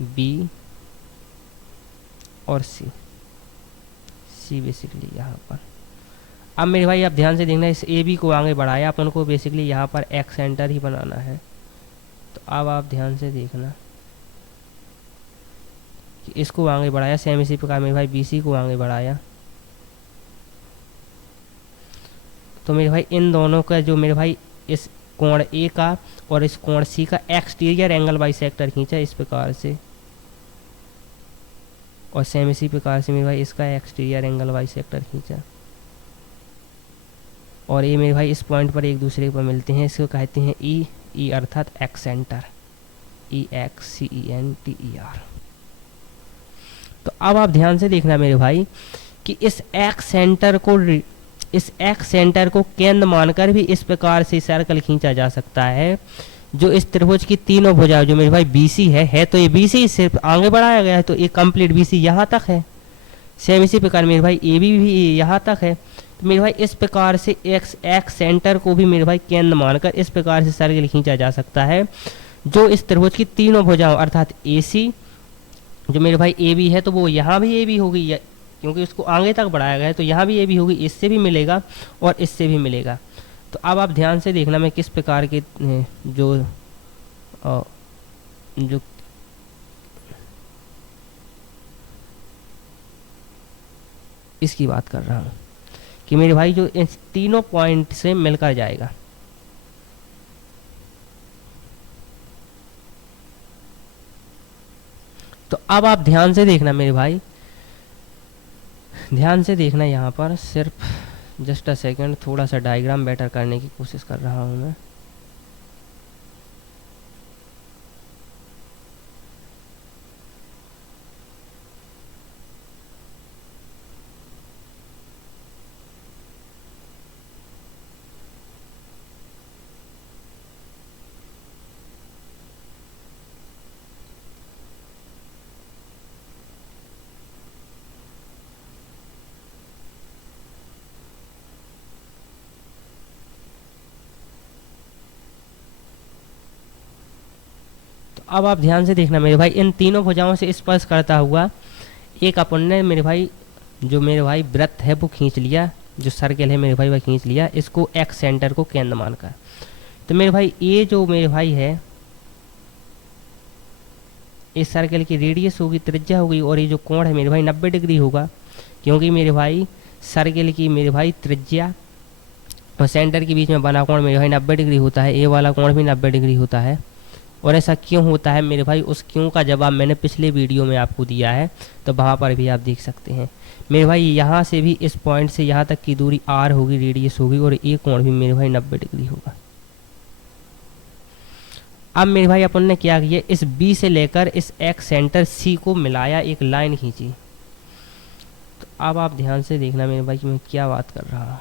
बी और सी, सी बेसिकली यहाँ पर। अब मेरे भाई आप ध्यान से देखना, इस ए बी को आगे बढ़ाया अपन को, बेसिकली यहाँ पर एक्स सेंटर ही बनाना है। तो अब आप ध्यान से देखना कि इसको आगे बढ़ाया, सेम इसी प्रकार मेरे भाई बी सी को आगे बढ़ाया। तो मेरे भाई इन दोनों का जो मेरे भाई इस कोण ए का और इस कोण सी का एक्सटीरियर एंगल बाइसेक्टर खींचा इस प्रकार से, और सेम इसी प्रकार से मेरे भाई इसका एक्सटीरियर एंगल बाइसेक्टर खींचा, और ये मेरे भाई इस पॉइंट पर एक दूसरे पर मिलते हैं। इसको कहते हैं ई, ई अर्थात excentre, E X C E N T E R. तो अब आप ध्यान से देखना मेरे भाई कि इस एक्स सेंटर को केंद्र मानकर भी इस प्रकार से सर्कल खींचा जा सकता है। जो इस त्रिभुज की तीनों भुजाएं जो मेरे भाई BC है तो ये BC सिर्फ आगे बढ़ाया गया है, तो ये कंप्लीट BC यहाँ तक है। सेम इसी प्रकार मेरे भाई AB भी यहाँ तक है। तो मेरे भाई इस प्रकार से एक्स सेंटर को भी मेरे भाई केंद्र मानकर इस प्रकार से सर्कल खींचा जा सकता है, जो इस त्रिभुज की तीनों भुजाओं अर्थात AC, जो मेरे भाई AB है तो वो यहाँ भी AB होगी, क्योंकि उसको आगे तक बढ़ाया गया है, तो यहाँ भी AB होगी, इससे भी मिलेगा और इससे भी मिलेगा। तो अब आप ध्यान से देखना मैं किस प्रकार के जो इसकी बात कर रहा हूँ कि मेरे भाई जो इन तीनों पॉइंट से मिलकर जाएगा। तो अब आप ध्यान से देखना मेरे भाई, ध्यान से देखना यहाँ पर, सिर्फ जस्ट अ सेकेंड, थोड़ा सा डायग्राम बेटर करने की कोशिश कर रहा हूँ मैं। अब आप ध्यान से देखना मेरे भाई, इन तीनों भुजाओं से स्पर्श करता हुआ एक अपन ने मेरे भाई जो मेरे भाई वृत्त है वो खींच लिया, जो सर्कल है मेरे भाई वह खींच लिया, इसको एक्स सेंटर को केंद्र मानकर। तो मेरे भाई ये जो मेरे भाई है इस सर्कल की रेडियस होगी, त्रिज्या होगी, और ये जो कोण है मेरे भाई 90 डिग्री होगा, क्योंकि मेरे भाई सर्कल की मेरे भाई त्रिज्या और सेंटर के बीच में बना कोण मेरे भाई 90 डिग्री होता है। ये वाला कोण भी 90 डिग्री होता है, और ऐसा क्यों होता है मेरे भाई, उस क्यों का जवाब मैंने पिछले वीडियो में आपको दिया है, तो वहाँ पर भी आप देख सकते हैं। मेरे भाई यहाँ से भी इस पॉइंट से यहाँ तक की दूरी r होगी, रेडियस होगी, और ये कोण भी मेरे भाई 90 डिग्री होगा। अब मेरे भाई अपन ने क्या किया, इस B से लेकर इस x सेंटर C को मिलाया, एक लाइन खींची। तो अब आप ध्यान से देखना मेरे भाई कि मैं क्या बात कर रहा हूँ।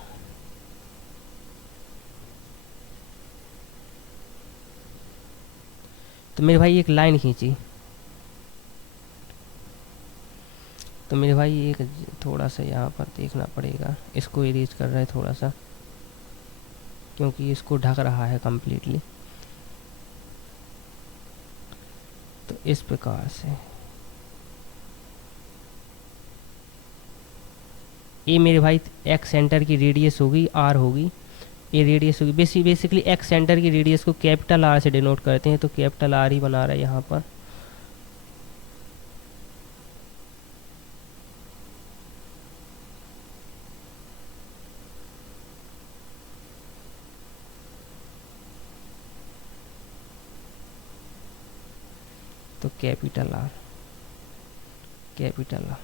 तो मेरे भाई एक लाइन खींची, तो मेरे भाई एक थोड़ा सा यहाँ पर देखना पड़ेगा, इसको इरेज कर रहा है थोड़ा सा, क्योंकि इसको ढक रहा है कम्प्लीटली। तो इस प्रकार से ये मेरे भाई एक्स सेंटर की रेडियस होगी, आर होगी, ये रेडियस होगी। बेसिकली एक्स सेंटर की रेडियस को कैपिटल आर से डिनोट करते हैं, तो कैपिटल आर ही बना रहा है यहाँ पर। तो कैपिटल आर, कैपिटल आर।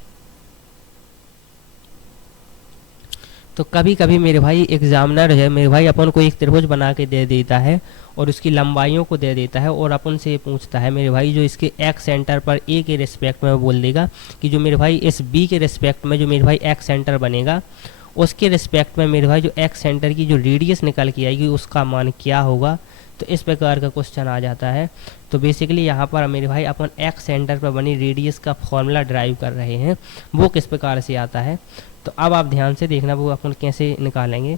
तो कभी कभी मेरे भाई एग्जामिनर है मेरे भाई अपन को एक त्रिभुज बना के दे देता है और उसकी लंबाइयों को दे देता है, और अपन से ये पूछता है मेरे भाई जो इसके एक्स सेंटर पर ए के रिस्पेक्ट में बोल देगा कि जो मेरे भाई इस बी के रिस्पेक्ट में जो मेरे भाई एक्स सेंटर बनेगा, उसके रिस्पेक्ट में मेरे भाई जो एक्स सेंटर की जो रेडियस निकल के आएगी उसका मान क्या होगा। तो इस प्रकार का क्वेश्चन आ जाता है। तो बेसिकली यहाँ पर मेरे भाई अपन एक्स सेंटर पर बनी रेडियस का फॉर्मूला ड्राइव कर रहे हैं, वो किस प्रकार से आता है। तो अब आप ध्यान से देखना वो अपन कैसे निकालेंगे।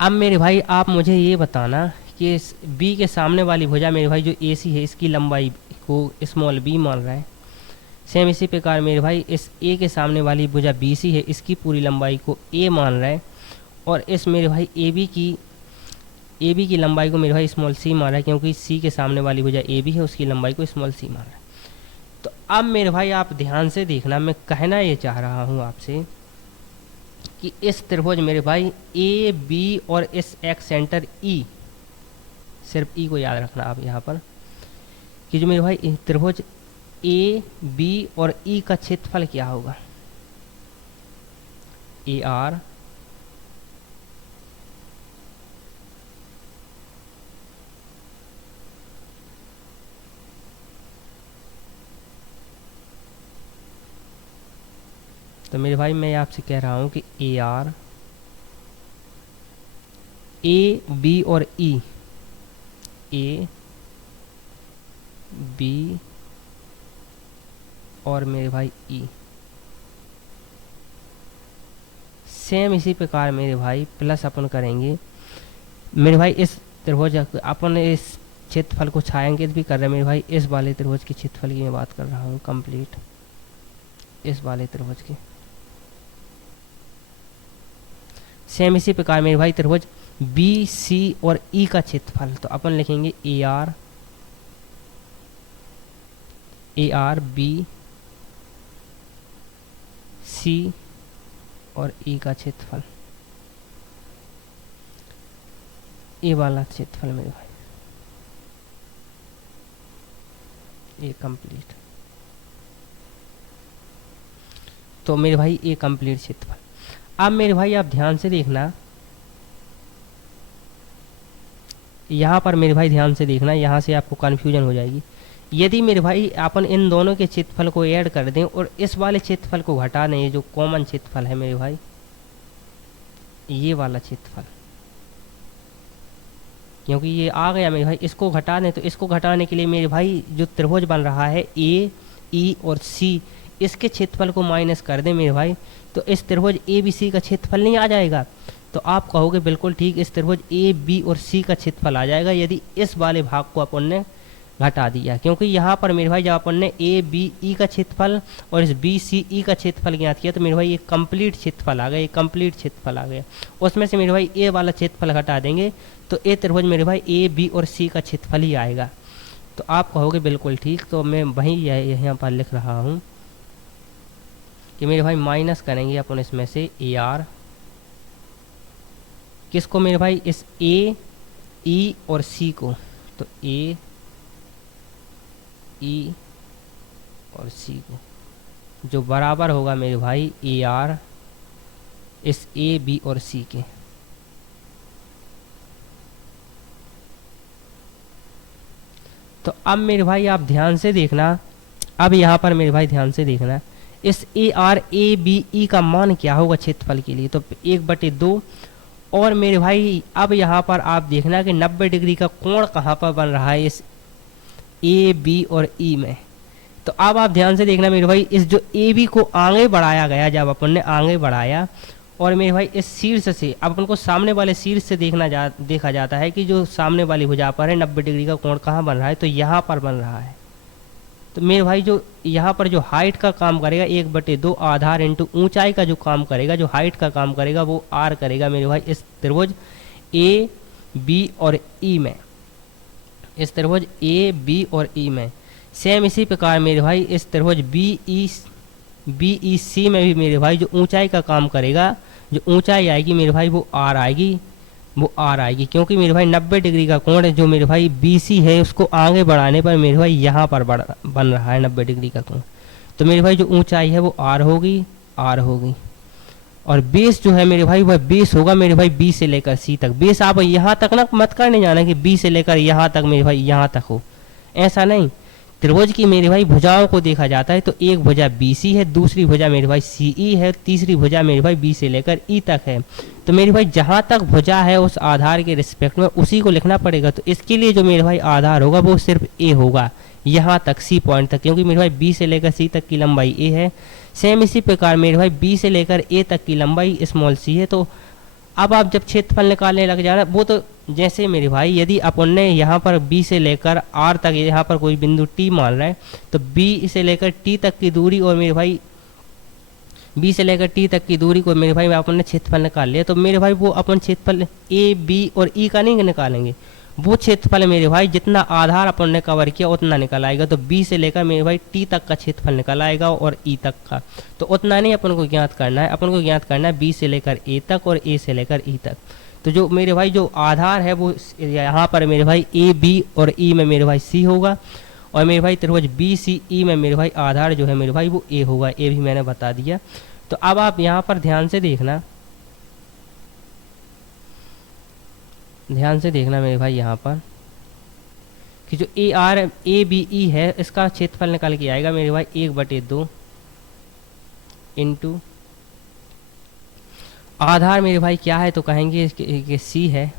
अब मेरे भाई आप मुझे ये बताना कि इस बी के सामने वाली भुजा मेरे भाई जो ए सी है, इसकी लंबाई को स्मॉल बी मान रहा है। सेम इसी प्रकार मेरे भाई इस ए के सामने वाली भुजा बी सी है, इसकी पूरी लंबाई को ए मान रहा है, और इस मेरे भाई ए बी की लंबाई को मेरे भाई स्मॉल सी मान रहा है, क्योंकि सी के सामने वाली भुजा ए बी है, उसकी लंबाई को स्मॉल सी मान रहा है। तो अब मेरे भाई आप ध्यान से देखना, मैं कहना ये चाह रहा हूँ आपसे कि इस त्रिभुज मेरे भाई ए बी और इस एक्स सेंटर ई, सिर्फ ई को याद रखना आप यहाँ पर, कि जो मेरे भाई त्रिभुज ए बी और ई का क्षेत्रफल क्या होगा, ए आर तो मेरे भाई मैं आपसे कह रहा हूँ कि ए आर, ए बी और ई, ए बी और मेरे भाई ई, सेम इसी प्रकार मेरे भाई प्लस अपन करेंगे मेरे भाई इस त्रिभुज अपन इस क्षेत्रफल को छायांकित भी कर रहे हैं मेरे भाई, इस वाले त्रिभुज के क्षेत्रफल की मैं बात कर रहा हूँ कंप्लीट, इस वाले त्रिभुज की। सेम इसी प्रकार मेरे भाई त्रिभुज बी सी और ई का क्षेत्रफल, तो अपन लिखेंगे ए आर बी सी और ई का क्षेत्रफल, ए वाला क्षेत्रफल मेरे भाई, ए कंप्लीट। तो मेरे भाई ए कंप्लीट क्षेत्रफल। अब मेरे भाई आप ध्यान से देखना, यहाँ पर मेरे भाई ध्यान से देखना, यहाँ से आपको कन्फ्यूजन हो जाएगी। यदि मेरे भाई अपन इन दोनों के क्षेत्रफल को ऐड कर दें और इस वाले क्षेत्रफल को घटा दें, ये जो कॉमन क्षेत्रफल है मेरे भाई, ये वाला क्षेत्रफल, क्योंकि ये आ गया मेरे भाई, इसको घटा दें, तो इसको घटाने के लिए मेरे भाई जो त्रिभुज बन रहा है ए ई और सी, इसके क्षेत्रफल को माइनस कर दें मेरे भाई, तो इस त्रिभुज ए बी सी का क्षेत्रफल नहीं आ जाएगा। तो आप कहोगे बिल्कुल ठीक, इस त्रिभुज ए बी और सी का क्षेत्रफल आ जाएगा यदि इस वाले भाग को अपन ने घटा दिया, क्योंकि यहाँ पर मेरे भाई जब अपन ने ए बी ई का क्षेत्रफल और इस बी सी ई का क्षेत्रफल ज्ञात किया, तो मेरे भाई ये कंप्लीट क्षेत्रफल आ गया, ये कंप्लीट क्षेत्रफल आ गया। उसमें से मेरे भाई ए वाला क्षेत्रफल घटा देंगे तो ए त्रिभुज मेरे भाई ए बी और सी का क्षेत्रफल ही आएगा। तो आप कहोगे बिल्कुल ठीक, तो मैं वहीं यहाँ पर लिख रहा हूँ कि मेरे भाई माइनस करेंगे अपन इसमें से ए आर, किसको मेरे भाई, इस ए ई और सी को, तो ए ई और सी को, जो बराबर होगा मेरे भाई ए आर इस ए बी और सी के। तो अब मेरे भाई आप ध्यान से देखना, अब यहाँ पर मेरे भाई ध्यान से देखना, इस ए आर ए बी ई का मान क्या होगा क्षेत्रफल के लिए, तो 1/2। और मेरे भाई अब यहाँ पर आप देखना कि 90 डिग्री का कोण कहाँ पर बन रहा है इस ए बी और ई में। तो अब आप ध्यान से देखना मेरे भाई, इस जो ए बी को आगे बढ़ाया गया, जब अपन ने आगे बढ़ाया और मेरे भाई इस शीर्ष से, अब अपन को सामने वाले शीर्ष से देखा जाता है कि जो सामने वाली भुजा पर है 90 डिग्री का कोण कहाँ बन रहा है, तो यहाँ पर बन रहा है। तो मेरे भाई जो यहाँ पर जो हाइट का काम करेगा 1/2 आधार इंटू ऊंचाई का जो काम करेगा, जो हाइट का काम करेगा वो आर करेगा मेरे भाई इस त्रिभुज ए बी और ई में, इस त्रिभुज ए बी और ई में। सेम इसी प्रकार मेरे भाई इस त्रिभुज बी ई सी में भी मेरे भाई जो ऊंचाई का काम करेगा, जो ऊंचाई आएगी मेरे भाई वो आर आएगी, वो आर आएगी, क्योंकि मेरे भाई 90 डिग्री का कोण है जो मेरे भाई बी सी है उसको आगे बढ़ाने पर मेरे भाई यहाँ पर बन रहा है 90 डिग्री का कोण। तो मेरे भाई जो ऊंचाई है वो आर होगी, आर होगी। और बेस जो है मेरे भाई वह बेस होगा मेरे भाई बी से लेकर सी तक। बेस आप यहाँ तक ना मत करने जाना कि बी से लेकर यहाँ तक मेरे भाई यहाँ तक हो, ऐसा नहीं। त्रिभुज की मेरे भाई भुजाओं को देखा जाता है तो एक भुजा बी सी है, दूसरी भुजा मेरे भाई सी ई है, तीसरी भुजा मेरे भाई बी से लेकर ई तक है। तो मेरे भाई जहाँ तक भुजा है उस आधार के रिस्पेक्ट में उसी को लिखना पड़ेगा। तो इसके लिए जो मेरे भाई आधार होगा वो सिर्फ ए होगा, यहाँ तक सी पॉइंट तक, क्योंकि मेरे भाई बी से लेकर सी तक की लंबाई ए है। सेम इसी प्रकार मेरे भाई बी से लेकर ए तक की लंबाई स्मॉल सी है। तो अब आप जब क्षेत्रफल निकालने लग जाना, वो तो जैसे मेरे भाई यदि अपन ने यहाँ पर बी से लेकर आर तक यहाँ पर कोई बिंदु टी मान रहा है, तो बी से लेकर टी तक की दूरी और मेरे भाई बी से लेकर टी तक की दूरी को मेरे भाई अपन ने क्षेत्रफल निकाल लिया। तो मेरे भाई वो अपन क्षेत्रफल ए बी और ई का नहीं निकालेंगे, वो क्षेत्रफल मेरे भाई जितना आधार अपन ने कवर किया उतना निकल आएगा। तो बी से लेकर मेरे भाई टी तक का क्षेत्रफल निकल आएगा और ई तक का, तो उतना नहीं अपन को ज्ञात करना है, अपन को ज्ञात करना है बी से लेकर ए तक और ए से लेकर ई तक। तो जो मेरे भाई जो आधार है वो यहाँ पर मेरे भाई ए बी और ई में मेरे भाई सी होगा, और मेरे भाई त्रिभुज बी सी ई में मेरे भाई आधार जो है मेरे भाई वो ए होगा, ए भी मैंने बता दिया। तो अब आप यहाँ पर ध्यान से देखना, ध्यान से देखना मेरे भाई यहाँ पर कि जो ए आर ए बी ई है इसका क्षेत्रफल निकल के आएगा मेरे भाई 1/2 इंटू आधार मेरे भाई क्या है तो कहेंगे कि सी है,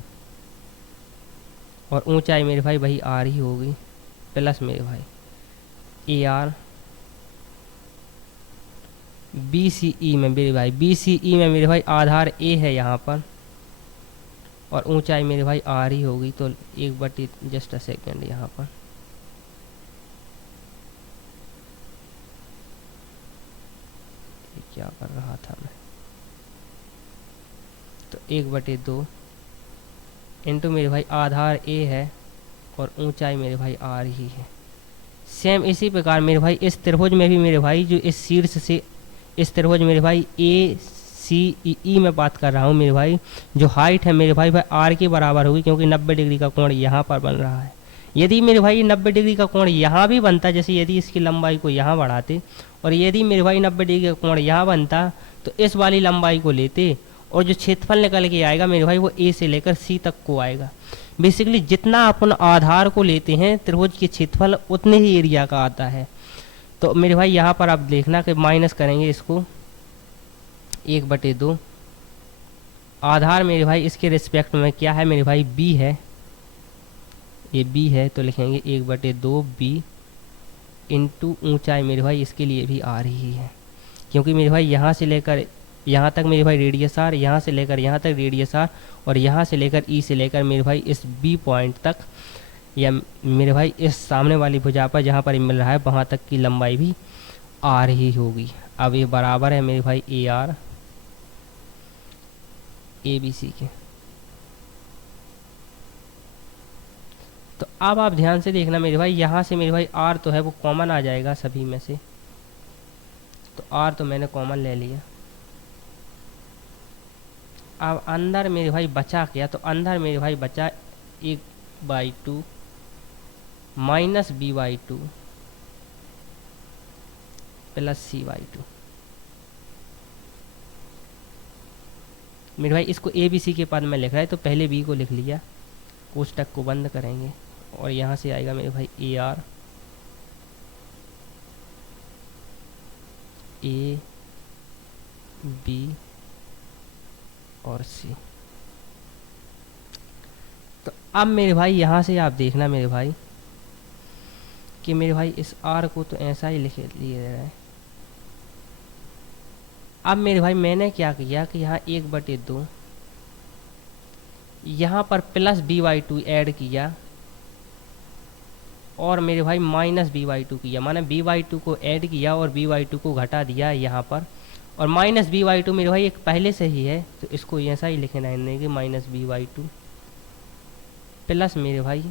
और ऊंचाई मेरे भाई वही आर ही होगी, प्लस मेरे भाई ए आर बी सी ई में मेरे भाई बी सी ई में मेरे भाई आधार ए है यहाँ पर, और ऊंचाई मेरे भाई आर ही होगी। तो 1/, जस्ट अ सेकेंड यहाँ पर क्या कर रहा था मैं, तो 1/2 इंटू मेरे भाई आधार ए है और ऊंचाई मेरे भाई आर ही है। सेम इसी प्रकार मेरे भाई इस त्रिभुज में भी मेरे भाई जो इस शीर्ष से इस त्रिभुज मेरे भाई ए सी ई में बात कर रहा हूँ मेरे भाई, जो हाइट है मेरे भाई वह आर के बराबर होगी, क्योंकि 90 डिग्री का कोण यहाँ पर बन रहा है। यदि मेरे भाई 90 डिग्री का कोण यहाँ भी बनता, जैसे यदि इसकी लंबाई को यहाँ बढ़ाते और यदि मेरे भाई 90 डिग्री का कोण यहाँ बनता तो इस वाली लंबाई को लेते और जो क्षेत्रफल निकल के आएगा मेरे भाई वो ए से लेकर सी तक को आएगा। बेसिकली जितना अपन आधार को लेते हैं त्रिभुज के क्षेत्रफल उतने ही एरिया का आता है। तो मेरे भाई यहाँ पर आप देखना कि माइनस करेंगे इसको 1/2 आधार मेरे भाई इसके रिस्पेक्ट में क्या है मेरे भाई बी है, ये बी है तो लिखेंगे 1/2 बी इंटू ऊंचाई मेरे भाई इसके लिए भी आ रही है, क्योंकि मेरे भाई यहाँ से लेकर यहाँ तक मेरे भाई रेडियस आर, यहाँ से लेकर यहाँ तक रेडियस आर, और यहाँ से लेकर ई से लेकर मेरे भाई इस बी पॉइंट तक, या मेरे भाई इस सामने वाली भुजा पर जहाँ पर मिल रहा है वहाँ तक की लंबाई भी आर ही होगी। अब ये बराबर है मेरे भाई ए आर ए बी सी के। तो अब आप ध्यान से देखना मेरे भाई, यहाँ से मेरे भाई आर तो है वो कॉमन आ जाएगा सभी में से, तो आर तो मैंने कॉमन ले लिया। अब अंदर मेरे भाई बचा क्या, तो अंदर मेरे भाई बचा 1/2 minus B by two plus C by two. मेरे भाई इसको ए बी सी के पद में लिख रहा है तो पहले बी को लिख लिया, कोष्टक को बंद करेंगे और यहाँ से आएगा मेरे भाई ए आर ए बी और सी। तो अब मेरे भाई यहाँ से आप देखना मेरे भाई कि मेरे भाई इस आर को तो ऐसा ही लिख लिए रहे। अब मेरे भाई मैंने क्या किया कि यहाँ 1/2 यहाँ पर plus B by two add किया और मेरे भाई माइनस बी बाई टू किया, माने बी बाई टू को ऐड किया और बी बाई टू को घटा दिया यहाँ पर, और माइनस बी बाई टू मेरे भाई एक पहले से ही है तो इसको ऐसा ही लिखना है कि minus B by two plus मेरे भाई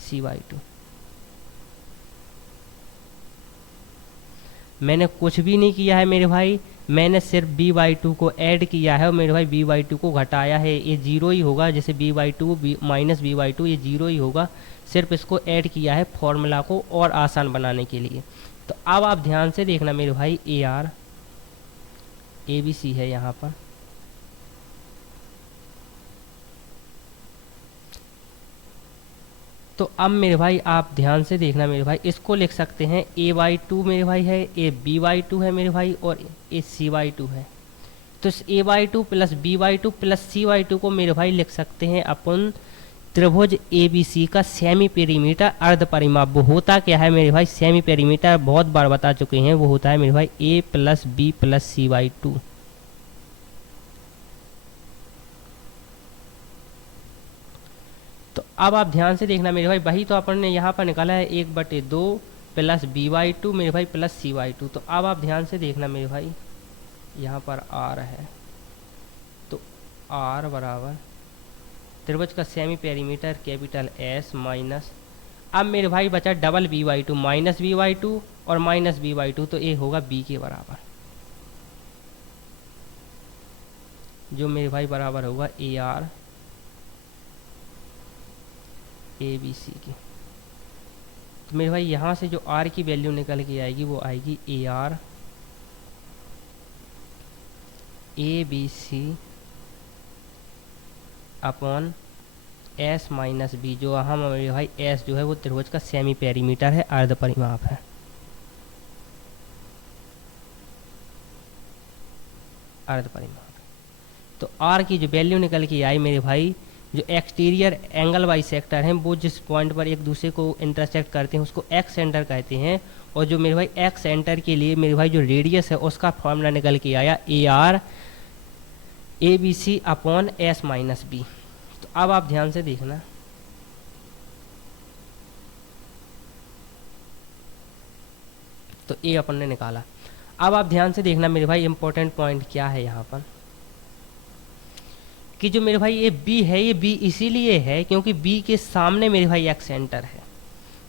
सी बाई टू। मैंने कुछ भी नहीं किया है मेरे भाई, मैंने सिर्फ बी बाई टू को ऐड किया है और मेरे भाई बी बाई टू को घटाया है। ये जीरो ही होगा, जैसे B by two minus B by two ये जीरो ही होगा, सिर्फ इसको ऐड किया है फॉर्मूला को और आसान बनाने के लिए। तो अब आप ध्यान से देखना मेरे भाई ए आर ए बी सी है यहाँ पर, तो अब मेरे भाई आप ध्यान से देखना मेरे भाई, इसको लिख सकते हैं ए बाई टू मेरे भाई है, ए बी बाई टू है मेरे भाई और ए सी बाई टू है। तो इस A by two plus B by two plus C by two को मेरे भाई लिख सकते हैं अपन त्रिभुज ए बी सी का सेमी पेरीमीटर अर्ध परिमाप। वो होता क्या है मेरे भाई, सेमी पेरीमीटर बहुत बार बता चुके हैं, वो होता है मेरे भाई A plus B plus C by two. तो अब आप ध्यान से देखना मेरे भाई, वही तो अपन ने यहाँ पर निकाला है 1/2 प्लस बी बाई टू मेरे भाई प्लस सी बाई टू। तो अब आप ध्यान से देखना मेरे भाई, यहाँ पर आर है तो आर बराबर त्रिभुज का semi perimeter capital S minus, अब मेरे भाई बचा double B by two minus B by two और माइनस बी बाई टू, तो ये होगा बी के बराबर, जो मेरे भाई बराबर होगा ए आर ए बी सी की। तो मेरे भाई यहाँ से जो आर की वैल्यू निकल के आएगी वो आएगी A R A B C upon S minus B, जो हम मेरे भाई एस जो है वो त्रिभुज का सेमी पेरीमीटर है, अर्ध परिमाप है, अर्ध परिमाप। तो आर की जो वैल्यू निकल के आई मेरे भाई, जो एक्सटीरियर एंगल बाई सेक्टर हैं वो जिस पॉइंट पर एक दूसरे को इंटरसेक्ट करते हैं उसको एक्स सेंटर कहते हैं, और जो मेरे भाई एक्स सेंटर के लिए मेरे भाई जो रेडियस है उसका फॉर्मूला निकल के आया A R A B C upon S minus B. तो अब आप ध्यान से देखना, तो ए अपन ने निकाला। अब आप ध्यान से देखना मेरे भाई, इंपॉर्टेंट पॉइंट क्या है यहाँ पर कि जो मेरे भाई ये बी है, ये बी इसीलिए है क्योंकि बी के सामने मेरे भाई एक्स सेंटर है।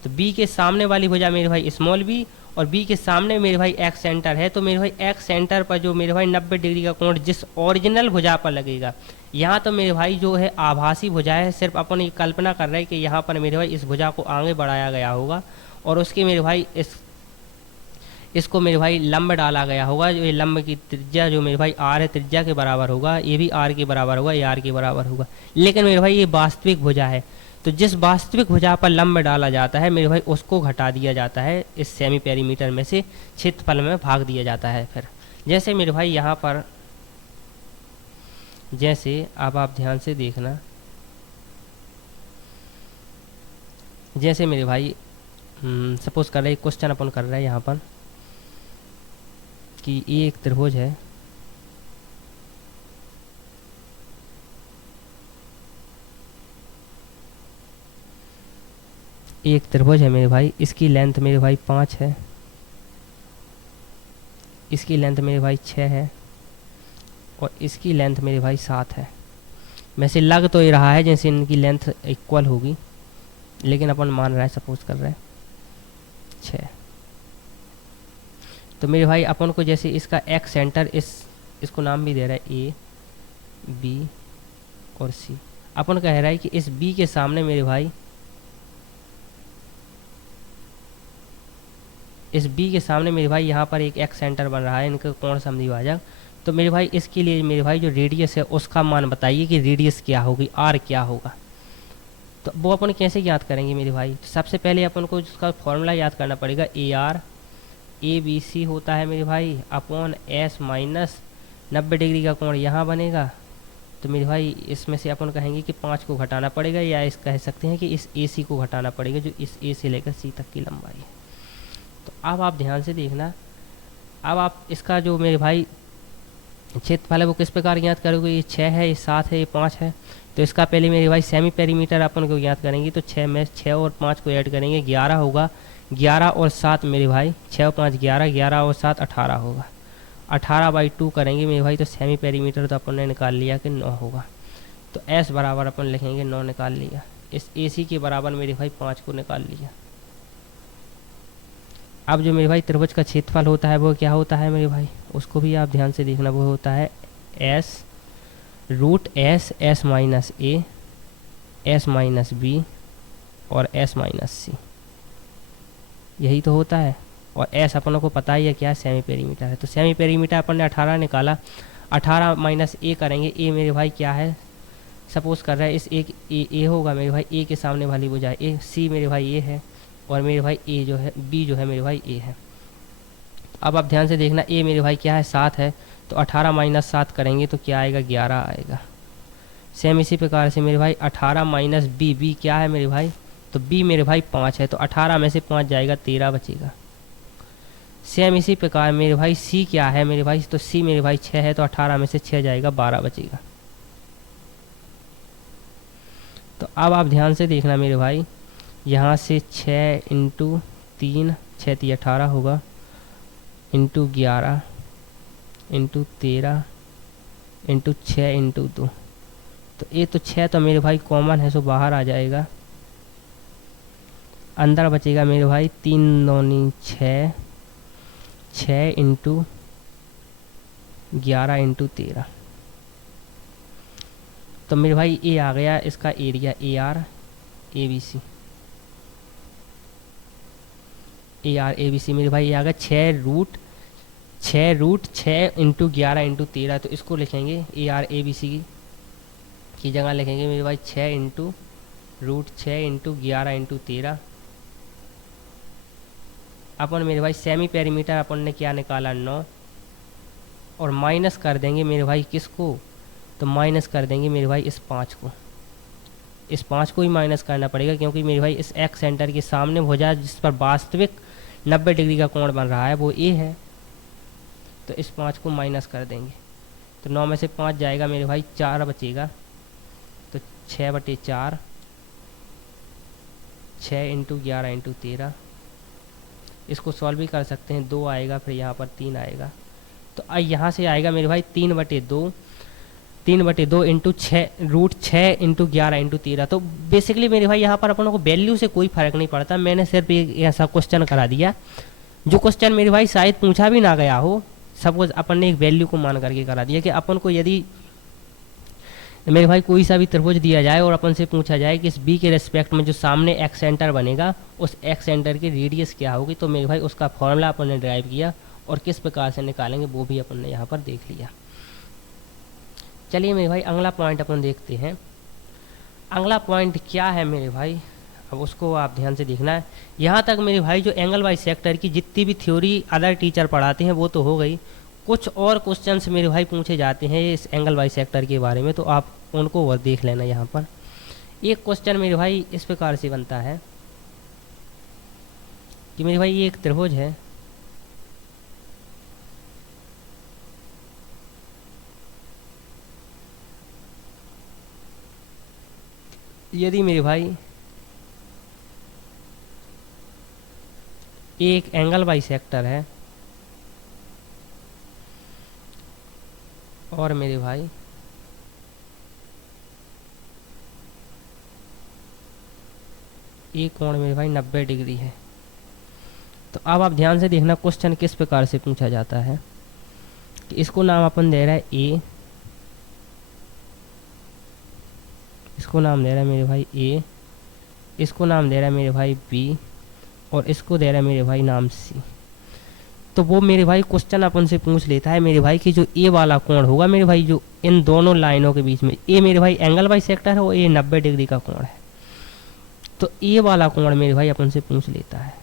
तो बी के सामने वाली भुजा मेरे भाई स्मॉल बी और बी के सामने मेरे भाई एक्स सेंटर है, तो मेरे भाई एक्स सेंटर पर जो मेरे भाई 90 डिग्री का कोण जिस ओरिजिनल भुजा पर लगेगा, यहाँ तो मेरे भाई जो है आभासी भुजा है, सिर्फ अपन ये कल्पना कर रहे हैं कि यहाँ पर मेरे भाई इस भुजा को आगे बढ़ाया गया होगा और उसके मेरे भाई इसको मेरे भाई लंब डाला गया होगा, जो ये लंब की त्रिज्या जो मेरे भाई आर है त्रिज्या के बराबर होगा, ये भी आर के बराबर होगा, ये आर के बराबर होगा। लेकिन मेरे भाई ये वास्तविक भुजा है, तो जिस वास्तविक भुजा पर लंब डाला जाता है मेरे भाई उसको घटा दिया जाता है, इस सेमी पेरीमीटर में से क्षेत्रफल में भाग दिया जाता है। फिर जैसे मेरे भाई यहाँ पर, जैसे अब आप ध्यान से देखना, जैसे मेरे भाई सपोज कर रहे क्वेश्चन अपन कर रहे हैं यहाँ पर कि ये एक त्रिभुज है, एक त्रिभुज है मेरे भाई, इसकी लेंथ मेरे भाई 5 है, इसकी लेंथ मेरे भाई 6 है और इसकी लेंथ मेरे भाई 7 है। वैसे लग तो ये रहा है जैसे इनकी लेंथ इक्वल होगी, लेकिन अपन मान रहा है, सपोज कर रहे हैं 6। तो मेरे भाई अपन को जैसे इसका एक्स सेंटर इसको नाम भी दे रहा है ए बी और सी, अपन कह रहा है कि इस बी के सामने मेरे भाई इस बी के सामने मेरे भाई यहाँ पर एक एक्स सेंटर बन रहा है, इनका कोण समद्विभाजक। तो मेरे भाई इसके लिए मेरे भाई जो रेडियस है उसका मान बताइए कि रेडियस क्या होगी, आर क्या होगा। तो वो अपन कैसे याद करेंगे मेरे भाई, तो सबसे पहले अपन को उसका फॉर्मूला याद करना पड़ेगा। ए आर ए बी सी होता है मेरे भाई अपॉन एस माइनस 90 डिग्री का कोण यहाँ बनेगा। तो मेरे भाई इसमें से अपन कहेंगे कि 5 को घटाना पड़ेगा, या इस कह सकते हैं कि इस ए सी को घटाना पड़ेगा जो इस ए से लेकर सी तक की लंबाई है। तो अब आप ध्यान से देखना, अब आप इसका जो मेरे भाई क्षेत्रफल है वो किस प्रकार ज्ञात करोगे। ये 6 है, ये 7 है, ये 5 है। तो इसका पहले मेरे भाई सेमी पेरीमीटर अपन को ज्ञात करेंगे। तो 6 में 6 और 5 को ऐड करेंगे 11 होगा। 11 और 7 मेरे भाई 6 और 5 11, 11 और 7 18 होगा। 18/2 करेंगे मेरे भाई। तो सेमी पेरीमीटर तो अपन ने निकाल लिया कि 9 होगा। तो एस बराबर अपन लिखेंगे 9 निकाल लिया। इस ए सी के बराबर मेरे भाई 5 को निकाल लिया। अब जो मेरे भाई त्रिभुज का क्षेत्रफल होता है वो क्या होता है मेरे भाई, उसको भी आप ध्यान से देखना। वो होता है S root S, S minus A, S minus B और एस माइनस सी, यही तो होता है। और एस अपनों को पता ही है क्या, सेमी पेरीमीटर है। तो सेमी पेरीमीटर अपन ने 18 निकाला। 18 माइनस ए करेंगे। ए मेरे भाई क्या है, सपोज कर रहा है इस एक ए होगा मेरे भाई, ए के सामने वाली भुजा है ए। सी मेरे भाई ए है और मेरे भाई ए जो है बी जो है मेरे भाई ए है। अब आप ध्यान से देखना, ए मेरे भाई क्या है 7 है। तो 18 माइनस 7 करेंगे तो क्या आएगा, 11 आएगा। सेम इसी प्रकार से मेरे भाई 18 माइनस बी, बी क्या है मेरे भाई, तो बी मेरे भाई 5 है। तो 18 में से 5 जाएगा 13 बचेगा। सेम इसी प्रकार मेरे भाई सी क्या है मेरे भाई, तो सी मेरे भाई 6 है। तो 18 में से 6 जाएगा 12 बचेगा। तो अब आप ध्यान से देखना मेरे भाई, यहाँ से 6 इंटू 3, 6 3 18 होगा, इंटू 11 इंटू 13 इंटू 6 इंटू 2। तो ये तो 6 तो मेरे भाई कॉमन है, सो बाहर आ जाएगा। अंदर बचेगा मेरे भाई 3 9 6, 6 इंटू 11 इंटू 13। तो मेरे भाई ये आ गया इसका area, A R A B C, A R A B C मेरे भाई ये आ गया 6 रूट 6 इंटू 11 इंटू 13। तो इसको लिखेंगे ए आर ए बी सी की जगह लिखेंगे मेरे भाई 6 इंटू रूट 6 इंटू 11 इंटू 13। अपन मेरे भाई सेमी पेरीमीटर अपन ने क्या निकाला 9, और माइनस कर देंगे मेरे भाई किसको, तो माइनस कर देंगे मेरे भाई इस 5 को। इस 5 को ही माइनस करना पड़ेगा क्योंकि मेरे भाई इस एक्स सेंटर के सामने भुजा जिस पर वास्तविक 90 डिग्री का कोण बन रहा है वो ए है। तो इस 5 को माइनस कर देंगे। तो 9 में से 5 जाएगा मेरे भाई 4 बचेगा। तो 6/4, 6 इंटू 11 इंटू 13। इसको सॉल्व भी कर सकते हैं, 2 आएगा, फिर यहाँ पर 3 आएगा। तो यहाँ से आएगा मेरे भाई 3/2, 3/2 इंटू 6 रूट 6 इंटू 11 इंटू 13। तो बेसिकली मेरे भाई यहाँ पर अपनों को वैल्यू से कोई फ़र्क नहीं पड़ता। मैंने सिर्फ एक ऐसा क्वेश्चन करा दिया जो क्वेश्चन मेरे भाई शायद पूछा भी ना गया हो, सपोज अपन ने एक वैल्यू को मान करके करा दिया कि अपन को यदि मेरे भाई कोई सा भी त्रिभुज दिया जाए और अपन से पूछा जाए कि इस बी के रेस्पेक्ट में जो सामने एक्स सेंटर बनेगा उस एक्स सेंटर की रेडियस क्या होगी, तो मेरे भाई उसका फॉर्मूला अपन ने ड्राइव किया और किस प्रकार से निकालेंगे वो भी अपन ने यहाँ पर देख लिया। चलिए मेरे भाई अगला पॉइंट अपन देखते हैं। अगला पॉइंट क्या है मेरे भाई, अब उसको आप ध्यान से देखना है। यहाँ तक मेरे भाई जो एंगल बाइसेक्टर की जितनी भी थ्योरी अदर टीचर पढ़ाते हैं वो तो हो गई, कुछ और क्वेश्चंस मेरे भाई पूछे जाते हैं इस एंगल बाइसेक्टर के बारे में, तो आप उनको वो देख लेना। यहाँ पर एक क्वेश्चन मेरे भाई इस प्रकार से बनता है कि मेरे भाई ये एक त्रिभुज है, यदि मेरे भाई एक एंगल बाइसेक्टर है और मेरे भाई ये कोण मेरे भाई 90 डिग्री है। तो अब आप ध्यान से देखना क्वेश्चन किस प्रकार से पूछा जाता है कि इसको नाम अपन दे रहा है ए, इसको नाम दे रहा है मेरे भाई ए, इसको नाम दे रहा है मेरे भाई बी, और इसको दे रहा है मेरे भाई नाम सी। तो वो मेरे भाई क्वेश्चन अपन से पूछ लेता है मेरे भाई कि जो ए वाला कोण होगा मेरे भाई जो इन दोनों लाइनों के बीच में, ए मेरे भाई एंगल बाई सेक्टर है और ए 90 डिग्री का कोण है, तो ए वाला कोण मेरे भाई अपन से पूछ लेता है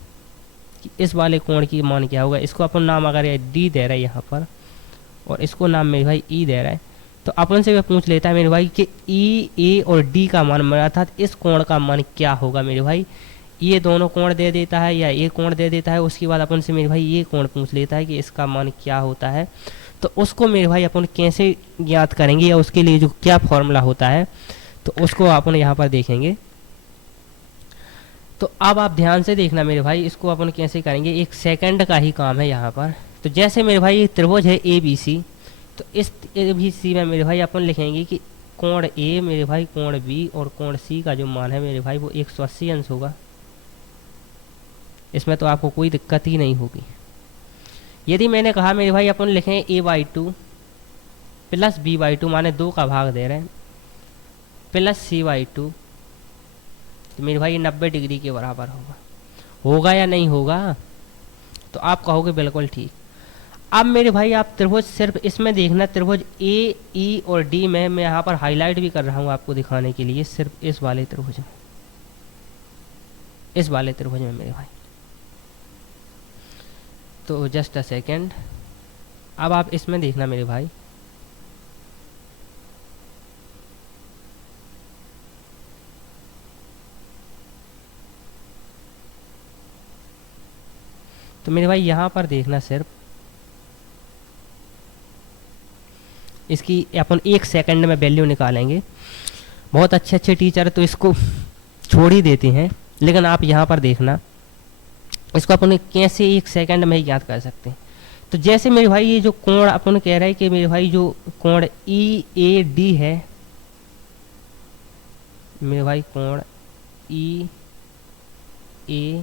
कि इस वाले कोण की मान क्या होगा। इसको अपन नाम अगर डी दे रहा है यहाँ पर और इसको नाम मेरे भाई ई दे रहा है, तो अपन से वह पूछ लेता है मेरे भाई कि ई, ए और डी का मान अर्थात इस कोण का मान क्या होगा मेरे भाई। ये दोनों कोण दे देता है या ये कोण दे देता है, उसके बाद अपन से मेरे भाई ये कोण पूछ लेता है कि इसका मान क्या होता है। तो उसको मेरे भाई अपन कैसे ज्ञात करेंगे या उसके लिए जो क्या फॉर्मूला होता है, तो उसको अपन यहाँ पर देखेंगे। तो अब आप ध्यान से देखना मेरे भाई, इसको अपन कैसे करेंगे, एक सेकंड का ही काम है यहाँ पर। तो जैसे मेरे भाई त्रिभुज है ए बी सी, तो इस ए बी सी में मेरे भाई अपन लिखेंगे कि कोण ए मेरे भाई कोण बी और कोण सी का जो मान है मेरे भाई वो 180 अंश होगा। इसमें तो आपको कोई दिक्कत ही नहीं होगी। यदि मैंने कहा मेरे भाई अपन लिखें a/2 प्लस b/2 माने 2 का भाग दे रहे हैं प्लस c/2, तो मेरे भाई 90 डिग्री के बराबर होगा या नहीं होगा, तो आप कहोगे बिल्कुल ठीक। अब मेरे भाई आप त्रिभुज सिर्फ इसमें देखना, त्रिभुज ए, ई और डी में मैं यहाँ पर हाईलाइट भी कर रहा हूँ आपको दिखाने के लिए, सिर्फ इस वाले त्रिभुज में, इस वाले त्रिभुज में मेरे भाई। तो जस्ट अ सेकेंड, अब आप इसमें देखना मेरे भाई, तो मेरे भाई यहाँ पर देखना सिर्फ इसकी अपन 1 सेकंड में वैल्यू निकालेंगे। बहुत अच्छे अच्छे टीचर तो इसको छोड़ ही देते हैं, लेकिन आप यहाँ पर देखना इसको अपन कैसे 1 सेकंड में ही याद कर सकते हैं। तो जैसे मेरे भाई ये जो कोण अपन कह रहे हैं कि मेरे भाई जो कोण ई ए डी है मेरे भाई, कोण ई ए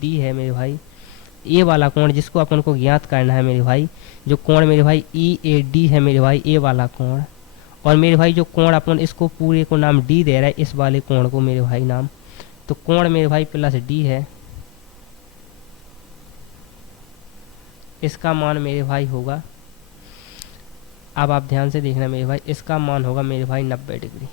डी है मेरे भाई, ए वाला कोण जिसको अपन को ज्ञात करना है मेरे भाई, जो कोण मेरे भाई ई ए डी है मेरे भाई, ए वाला कोण, और मेरे भाई जो कोण अपन इसको पूरे को नाम डी दे रहा है, इस वाले कोण को मेरे भाई नाम, तो कोण मेरे भाई प्लस डी है, इसका मान मेरे भाई होगा, अब आप ध्यान से देखना मेरे भाई, इसका मान होगा मेरे भाई 90 डिग्री।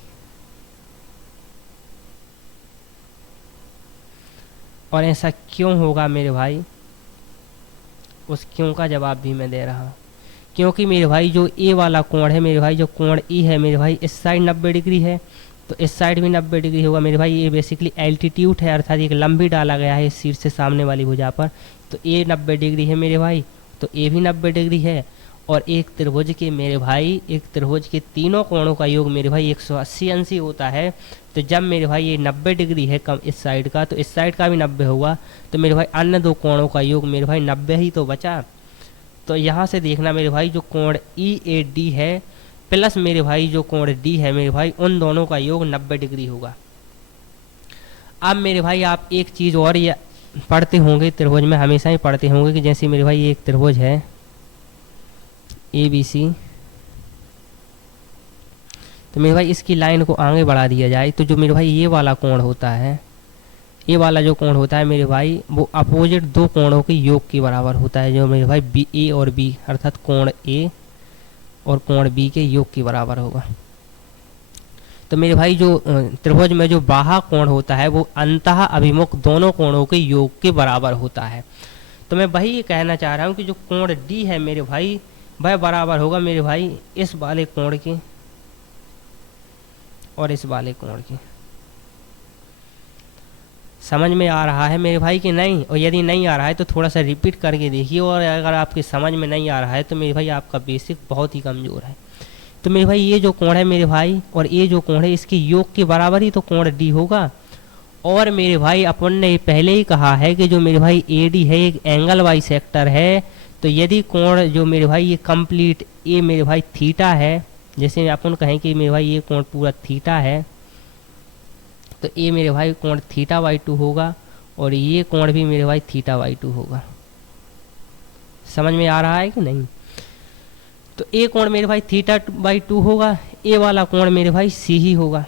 और ऐसा क्यों होगा मेरे भाई, उस क्यों का जवाब भी मैं दे रहा हूँ। क्योंकि मेरे भाई जो ए वाला कोण है मेरे भाई, जो कोण ई है मेरे भाई, इस साइड 90 डिग्री है तो इस साइड भी 90 डिग्री होगा मेरे भाई। ये बेसिकली एल्टीट्यूड है, अर्थात एक लंबी डाला गया है इस शीर्ष से सामने वाली भुजा पर, तो ए 90 डिग्री है मेरे भाई, तो ए भी 90 डिग्री है। और एक त्रिभुज के मेरे भाई, एक त्रिभुज के तीनों कोणों का योग मेरे भाई 180 अंशी होता है। तो जब मेरे भाई ये 90 डिग्री है कम इस साइड का, तो इस साइड का भी 90 होगा, तो मेरे भाई अन्य दो कोणों का योग मेरे भाई 90 ही तो बचा। तो यहाँ से देखना मेरे भाई, जो कोण ई ए डी है प्लस मेरे भाई जो कोण डी है मेरे भाई, उन दोनों का योग 90 डिग्री होगा। अब मेरे भाई आप एक चीज़ और ये पढ़ते होंगे, त्रिभुज में हमेशा ही पढ़ते होंगे कि जैसे मेरे भाई एक त्रिभुज है ए बी सी, तो मेरे भाई इसकी लाइन को आगे बढ़ा दिया जाए, तो जो मेरे भाई ये वाला कोण होता है, ये वाला जो कोण होता है मेरे भाई, वो अपोजिट दो कोणों के योग के बराबर होता है, जो मेरे भाई बी ए और बी, अर्थात कोण ए और कोण बी के योग के बराबर होगा। तो मेरे भाई जो त्रिभुज में जो बाह्य कोण होता है वो अंतः अभिमुख दोनों कोणों के योग के बराबर होता है। तो मैं वही ये कहना चाह रहा हूँ कि जो कोण डी है मेरे भाई, वह बराबर होगा मेरे भाई इस वाले कोण के और इस वाले कोण के। समझ में आ रहा है मेरे भाई कि नहीं? और यदि नहीं आ रहा है तो थोड़ा सा रिपीट करके देखिए, और अगर आपकी समझ में नहीं आ रहा है तो मेरे भाई आपका बेसिक बहुत ही कमज़ोर है। तो मेरे भाई ये जो कोण है मेरे भाई और ये जो कोण है, इसके योग के बराबर ही तो कोण डी होगा। और मेरे भाई अपन ने पहले ही कहा है कि जो मेरे भाई ए डी है एक एंगल बाई सेक्टर है, तो यदि कोण जो मेरे भाई ये कंप्लीट ये मेरे भाई थीटा है, जैसे अपन कहें कि मेरे भाई ये कोण पूरा थीटा है, तो ये मेरे भाई कोण थीटा बाई 2 होगा और ये कोण भी मेरे भाई थीटा बाई 2 होगा। समझ में आ रहा है कि नहीं? तो ये कोण मेरे भाई थीटा बाई 2 होगा, ये वाला कोण मेरे भाई सी ही होगा।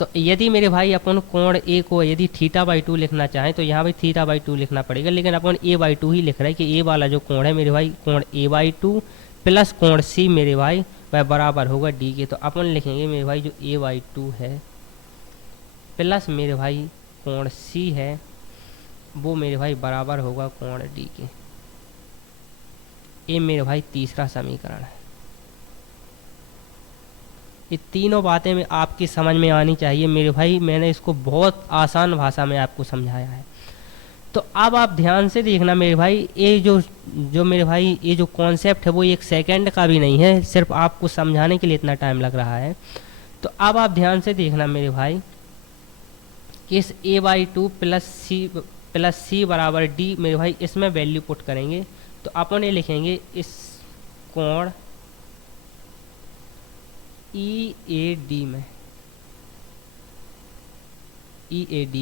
तो यदि मेरे भाई अपन कोण ए को यदि θ/2 लिखना चाहें तो यहाँ भी θ/2 लिखना पड़ेगा, लेकिन अपन a/2 ही लिख रहे हैं कि ए वाला जो कोण है मेरे भाई कोण a/2 प्लस कोण c मेरे भाई वह बराबर होगा d के। तो अपन लिखेंगे मेरे भाई जो a/2 है प्लस मेरे भाई कोण c है वो मेरे भाई बराबर होगा कोण d के। ये मेरे भाई तीसरा समीकरण है। ये तीनों बातें में आपकी समझ में आनी चाहिए मेरे भाई, मैंने इसको बहुत आसान भाषा में आपको समझाया है। तो अब आप ध्यान से देखना मेरे भाई, ये जो मेरे भाई ये जो कॉन्सेप्ट है वो एक सेकंड का भी नहीं है, सिर्फ आपको समझाने के लिए इतना टाइम लग रहा है। तो अब आप ध्यान से देखना मेरे भाई कि इस a/2 प्लस सी बराबर डी मेरे भाई इसमें वैल्यू पुट करेंगे तो अपन ये लिखेंगे इस कोण EAD में EAD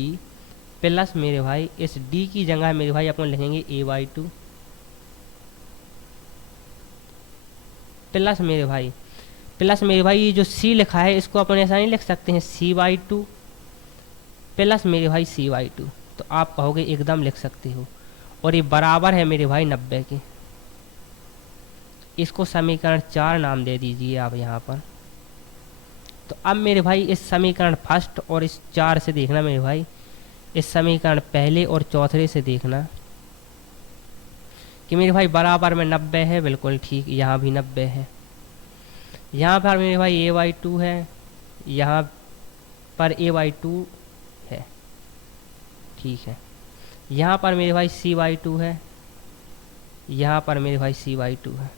प्लस मेरे भाई इस D की जगह मेरे भाई अपन लिखेंगे a/2 प्लस मेरे भाई ये जो C लिखा है इसको अपन ऐसा नहीं लिख सकते हैं c/2 प्लस मेरे भाई c/2। तो आप कहोगे एकदम लिख सकते हो, और ये बराबर है मेरे भाई 90 के। इसको समीकरण 4 नाम दे दीजिए आप यहाँ पर। तो अब मेरे भाई इस समीकरण फर्स्ट और इस 4 से देखना मेरे भाई, इस समीकरण पहले और चौथे से देखना कि मेरे भाई बराबर में 90 है, बिल्कुल ठीक, यहाँ भी 90 है। यहाँ पर मेरे भाई a/2 है, यहाँ पर a/2 है, ठीक है। यहाँ पर मेरे भाई c/2 है, यहाँ पर मेरे भाई c/2 है।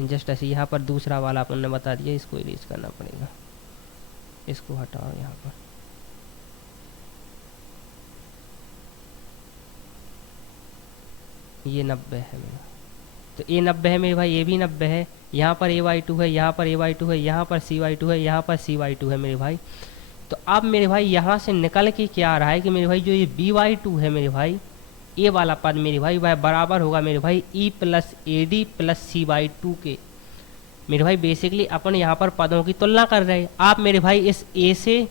जस्ट ऐसे यहाँ पर दूसरा वाला अपन ने बता दिया, इसको इरेज करना पड़ेगा, इसको हटाओ यहाँ पर। ये 90 है मेरा, तो ये 90 है मेरे भाई, ये भी 90 है। यहाँ पर a/2 है, यहाँ पर a/2 है, यहाँ पर c/2 है, यहाँ पर c/2 है मेरे भाई। तो अब मेरे भाई यहाँ से निकल के क्या आ रहा है कि मेरे भाई जो ये b/2 है मेरे भाई, ए वाला पद मेरे भाई वह बराबर होगा मेरे भाई E plus AD plus c/2 के। मेरे भाई बेसिकली अपन यहाँ पर पदों की तुलना कर रहे हैं। आप मेरे भाई इस A से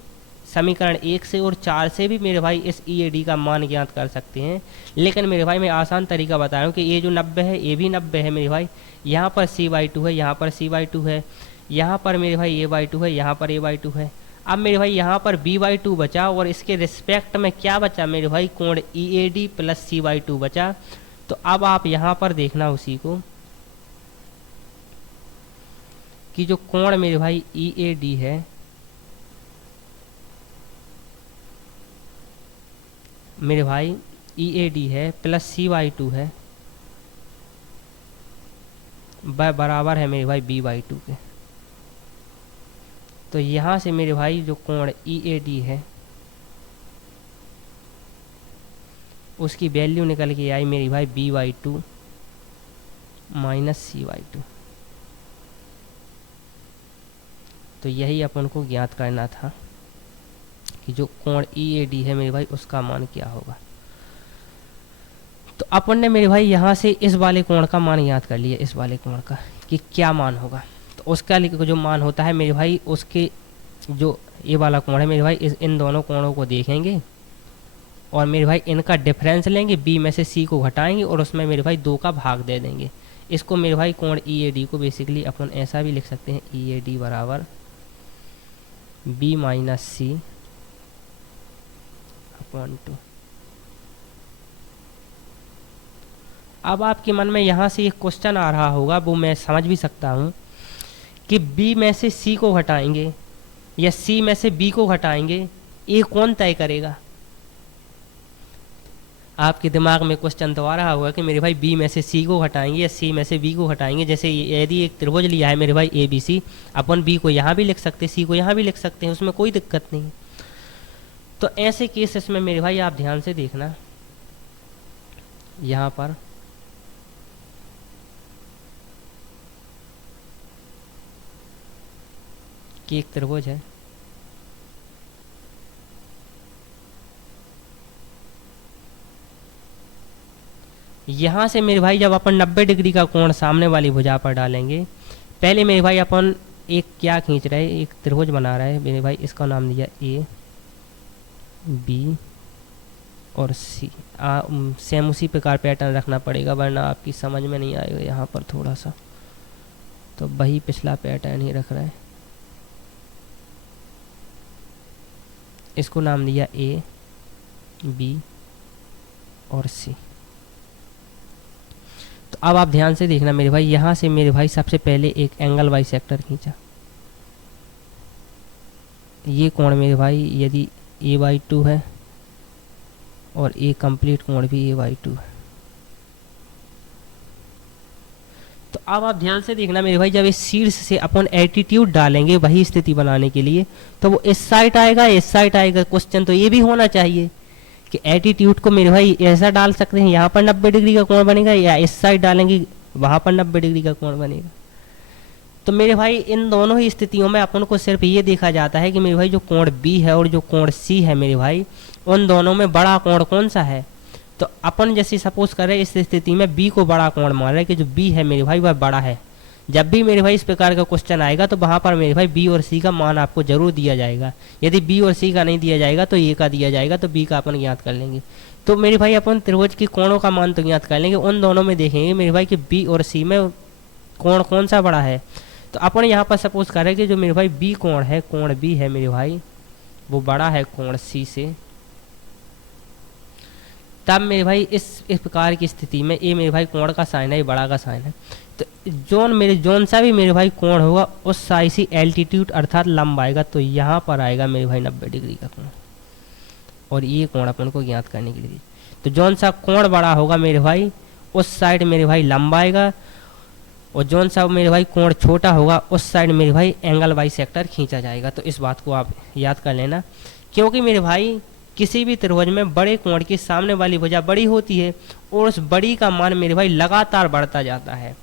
समीकरण 1 से और 4 से भी मेरे भाई इस EAD का मान ज्ञात कर सकते हैं, लेकिन मेरे भाई मैं आसान तरीका बता रहा हूँ कि ये जो 90 है ये भी 90 है मेरे भाई। यहाँ पर c/2 है, यहाँ पर c/2 है, यहाँ पर मेरे भाई a/2 है, यहाँ पर a/2 है। अब मेरे भाई यहाँ पर b/2 बचा और इसके रिस्पेक्ट में क्या बचा मेरे भाई, कोण EAD प्लस c/2 बचा। तो अब आप यहाँ पर देखना उसी को कि जो कोण मेरे भाई EAD है मेरे भाई EAD है प्लस c/2 है वह बराबर है मेरे भाई b/2 के। तो यहाँ से मेरे भाई जो कोण EAD है उसकी वैल्यू निकल के आई मेरी भाई b/2 माइनस c/2। तो यही अपन को ज्ञात करना था कि जो कोण EAD है मेरे भाई उसका मान क्या होगा। तो अपन ने मेरे भाई यहाँ से इस वाले कोण का मान ज्ञात कर लिया, इस वाले कोण का कि क्या मान होगा। तो उसका जो मान होता है मेरे भाई, उसके जो ये वाला कोण है मेरे भाई, इन दोनों कोणों को देखेंगे और मेरे भाई इनका डिफरेंस लेंगे, b में से c को घटाएंगे और उसमें मेरे भाई 2 का भाग दे देंगे। इसको मेरे भाई कोण EAD को बेसिकली अपन ऐसा भी लिख सकते हैं, EAD बराबर b माइनस c अपॉन 2। अब आपके मन में यहाँ से एक क्वेश्चन आ रहा होगा, वो मैं समझ भी सकता हूँ कि b में से c को घटाएंगे या c में से b को घटाएंगे, ये कौन तय करेगा। आपके दिमाग में क्वेश्चन तो आ रहा होगा कि मेरे भाई b में से c को घटाएंगे या c में से b को घटाएंगे। जैसे यदि एक त्रिभुज लिया है मेरे भाई ABC, अपन b को यहाँ भी लिख सकते हैं, c को यहाँ भी लिख सकते हैं, उसमें कोई दिक्कत नहीं। तो ऐसे केसेस में मेरे भाई आप ध्यान से देखना, यहाँ पर कि एक त्रिभुज है, यहाँ से मेरे भाई जब अपन 90 डिग्री का कोण सामने वाली भुजा पर डालेंगे, पहले मेरे भाई अपन एक क्या खींच रहा है, एक त्रिभुज बना रहा है मेरे भाई, इसका नाम दिया ए बी और सी। सेम उसी प्रकार पैटर्न रखना पड़ेगा वरना आपकी समझ में नहीं आएगा यहाँ पर थोड़ा सा, तो वही पिछला पैटर्न ही रख रहा है। इसको नाम दिया ए बी और सी। तो अब आप ध्यान से देखना मेरे भाई, यहाँ से मेरे भाई सबसे पहले एक एंगल बाई सेक्टर खींचा। ये कोण मेरे भाई यदि a/2 है और ए कंप्लीट कोण भी a/2 है। तो अब आप ध्यान से देखना मेरे भाई, जब इस शीर्ष से अपन एटीट्यूड डालेंगे वही स्थिति बनाने के लिए, तो वो इस साइड आएगा इस साइड आएगा। क्वेश्चन तो ये भी होना चाहिए कि एटीट्यूड को मेरे भाई ऐसा डाल सकते हैं, यहाँ पर 90 डिग्री का कोण बनेगा, या इस साइड डालेंगे वहाँ पर 90 डिग्री का कोण बनेगा। तो मेरे भाई इन दोनों ही स्थितियों में अपन को सिर्फ ये देखा जाता है कि मेरे भाई जो कोण बी है और जो कोण सी है मेरे भाई, उन दोनों में बड़ा कोण कौन सा है। तो अपन जैसे सपोज करें इस स्थिति में बी को बड़ा कोण मान रहे हैं कि जो बी है मेरे भाई वह बड़ा है। जब भी मेरे भाई इस प्रकार का क्वेश्चन आएगा तो वहाँ पर मेरे भाई बी और सी का मान आपको जरूर दिया जाएगा। यदि बी और सी का नहीं दिया जाएगा तो ए का दिया जाएगा, तो बी का अपन ज्ञात कर लेंगे। तो मेरे भाई अपन त्रिभुज के कोणों का मान तो ज्ञात कर लेंगे, उन दोनों में देखेंगे मेरे भाई कि बी और सी में कोण कौन सा बड़ा है। तो अपन यहाँ पर सपोज करें कि जो मेरे भाई बी कोण है, कोण बी है मेरे भाई, वो बड़ा है कोण सी से। तब मेरे भाई इस प्रकार की स्थिति में ये मेरे भाई कोण का साइन है, ये बड़ा का साइन है। तो जोन सा भी मेरे भाई कोण होगा उस साइज ही एल्टीट्यूड अर्थात लंब आएगा, तो यहाँ पर आएगा मेरे भाई 90 डिग्री का कोण, और ये कोण अपन को ज्ञात करने के लिए। तो जोन सा कोण बड़ा होगा मेरे भाई उस साइड मेरे भाई लंब आएगा, और जोन सा मेरे भाई कोण छोटा होगा उस साइड मेरे भाई एंगल बाई सेक्टर खींचा जाएगा। तो इस बात को आप याद कर लेना, क्योंकि मेरे भाई किसी भी त्रिभुज में बड़े कोण की सामने वाली भुजा बड़ी होती है और उस बड़ी का मान मेरे भाई लगातार बढ़ता जाता है।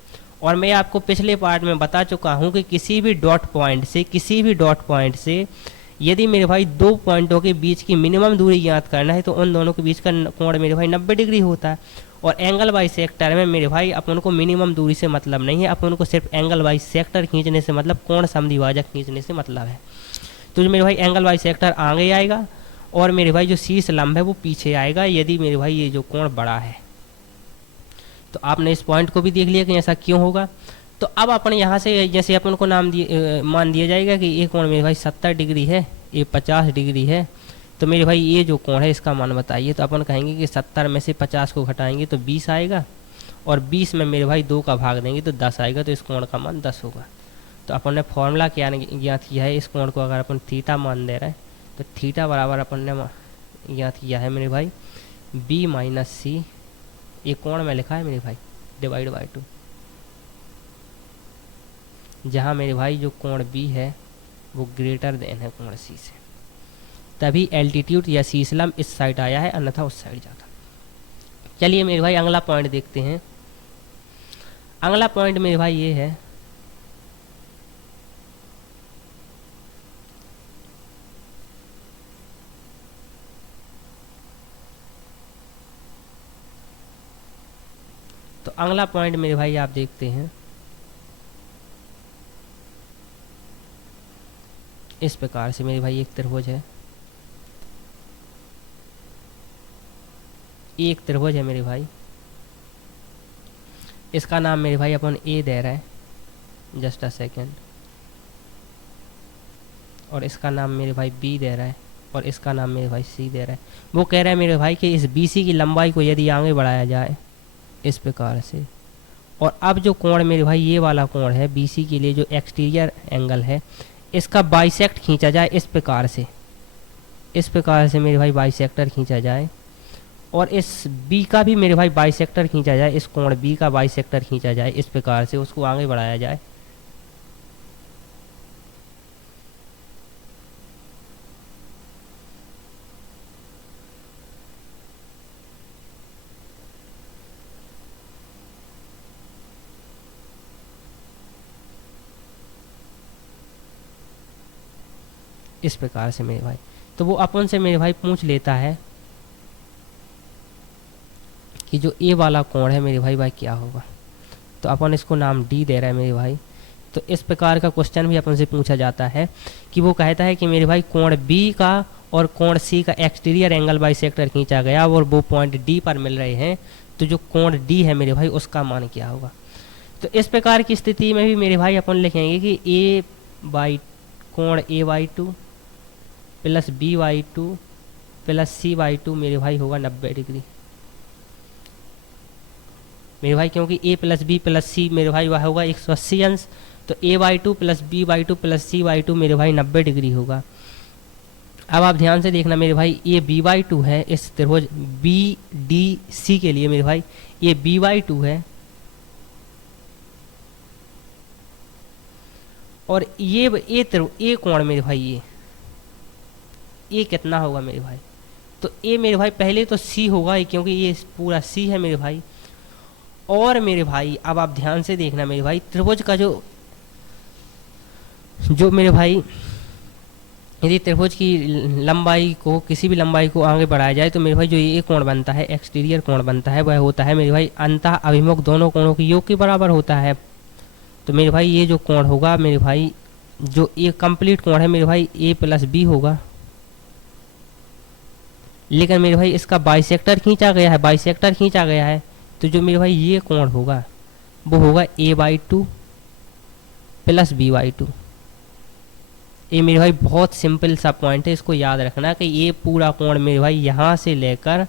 और मैं आपको पिछले पार्ट में बता चुका हूँ कि किसी भी डॉट पॉइंट से यदि मेरे भाई दो पॉइंटों के बीच की मिनिमम दूरी ज्ञात करना है तो उन दोनों के बीच का कोण मेरे भाई 90 डिग्री होता है। और एंगल बाई सेक्टर में मेरे भाई अपन को मिनिमम दूरी से मतलब नहीं है, अपन को सिर्फ एंगल बाई सेक्टर खींचने से मतलब कोण समद्विभाजक खींचने से मतलब है। तो जो मेरे भाई एंगल बाई सेक्टर आगे आएगा और मेरे भाई जो शीर्ष लंब है वो पीछे आएगा यदि मेरे भाई ये जो कोण बड़ा है। तो आपने इस पॉइंट को भी देख लिया कि ऐसा क्यों होगा। तो अब अपन यहाँ से जैसे अपन को मान दिया जाएगा कि ये कोण मेरे भाई 70 डिग्री है, ये 50 डिग्री है, तो मेरे भाई ये जो कोण है इसका मान बताइए। तो अपन कहेंगे कि 70 में से 50 को घटाएंगे तो 20 आएगा, और 20 में मेरे भाई 2 का भाग देंगे तो 10 आएगा, तो इस कोण का मान 10 होगा। तो अपन ने फॉर्मूला क्या ज्ञात किया है, इस कोण को अगर अपन थीटा मान दे रहे हैं तो थीटा बराबर अपन ने ज्ञात किया है मेरे भाई बी माइनस सी, ये कोण में लिखा है मेरे भाई डिवाइड बाई 2, जहाँ मेरे भाई जो कोण बी है वो ग्रेटर देन है कोण सी से, तभी एल्टीट्यूड या शीर्षलंब इस साइड आया है, अन्यथा उस साइड जाता। चलिए मेरे भाई अगला पॉइंट देखते हैं। अगला पॉइंट मेरे भाई ये है तो अगला पॉइंट मेरे भाई आप देखते हैं इस प्रकार से। मेरे भाई एक त्रिभुज है, एक त्रिभुज है मेरे भाई, इसका नाम मेरे भाई अपन ए दे रहे हैं, जस्ट अ सेकेंड, और इसका नाम मेरे भाई बी दे रहा है, और इसका नाम मेरे भाई सी दे रहा है। वो कह रहा है मेरे भाई कि इस बी सी की लंबाई को यदि आगे बढ़ाया जाए इस प्रकार से, और अब जो कोण मेरे भाई ये वाला कोण है बीसी के लिए जो एक्सटीरियर एंगल है, इसका बाइसेक्ट खींचा जाए इस प्रकार से, इस प्रकार से मेरे भाई बाइसेक्टर खींचा जाए, और इस बी का भी मेरे भाई बाइसेक्टर खींचा जाए, इस कोण बी का बाइसेक्टर खींचा जाए इस प्रकार से, उसको आगे बढ़ाया जाए। इस प्रकार से मेरे भाई, तो वो अपन से मेरे भाई पूछ लेता है कि जो ए वाला कोण है मेरे भाई क्या होगा। तो अपन इसको नाम डी दे रहा है मेरे भाई। तो इस प्रकार का क्वेश्चन भी अपन से पूछा जाता है कि वो कहता है कि मेरे भाई कोण बी का और कोण सी का एक्सटीरियर एंगल बाइसेक्टर खींचा गया और वो पॉइंट डी पर मिल रहे हैं, तो जो कोण डी है मेरे भाई उसका मान क्या होगा। तो इस प्रकार की स्थिति में भी मेरे भाई अपन लिखेंगे कि ए बाई कोण A by two plus B by two plus C by two मेरे भाई होगा 90 डिग्री मेरे भाई, क्योंकि A plus B plus C मेरे भाई वह होगा 180 अंश, तो A by two plus B by two plus C by two मेरे भाई 90 डिग्री होगा। अब आप ध्यान से देखना मेरे भाई, ये बी बाई टू है इस त्रिभुज बी डी सी के लिए मेरे भाई, ये बी बाई टू है और ये कोण मेरे भाई ये कितना होगा मेरे भाई, तो ये मेरे भाई पहले तो सी होगा क्योंकि ये पूरा सी है मेरे भाई। और मेरे भाई अब आप ध्यान से देखना मेरे भाई, त्रिभुज का जो मेरे भाई यदि त्रिभुज की लंबाई को किसी भी लंबाई को आगे बढ़ाया जाए तो मेरे भाई जो ये कोण बनता है एक्सटीरियर कोण बनता है वह होता है मेरे भाई अंतः अभिमुख दोनों कोणों के योग के बराबर होता है। तो मेरे भाई ये जो कोण होगा मेरे भाई, जो ये कंप्लीट कोण है मेरे भाई ए प्लस बी होगा, लेकिन मेरे भाई इसका बाइसेक्टर खींचा गया है, तो जो मेरे भाई ये कोण होगा वो होगा A by two plus B by two. ये मेरे भाई बहुत सिंपल सा पॉइंट है, इसको याद रखना कि ये पूरा कोण मेरे भाई यहाँ से लेकर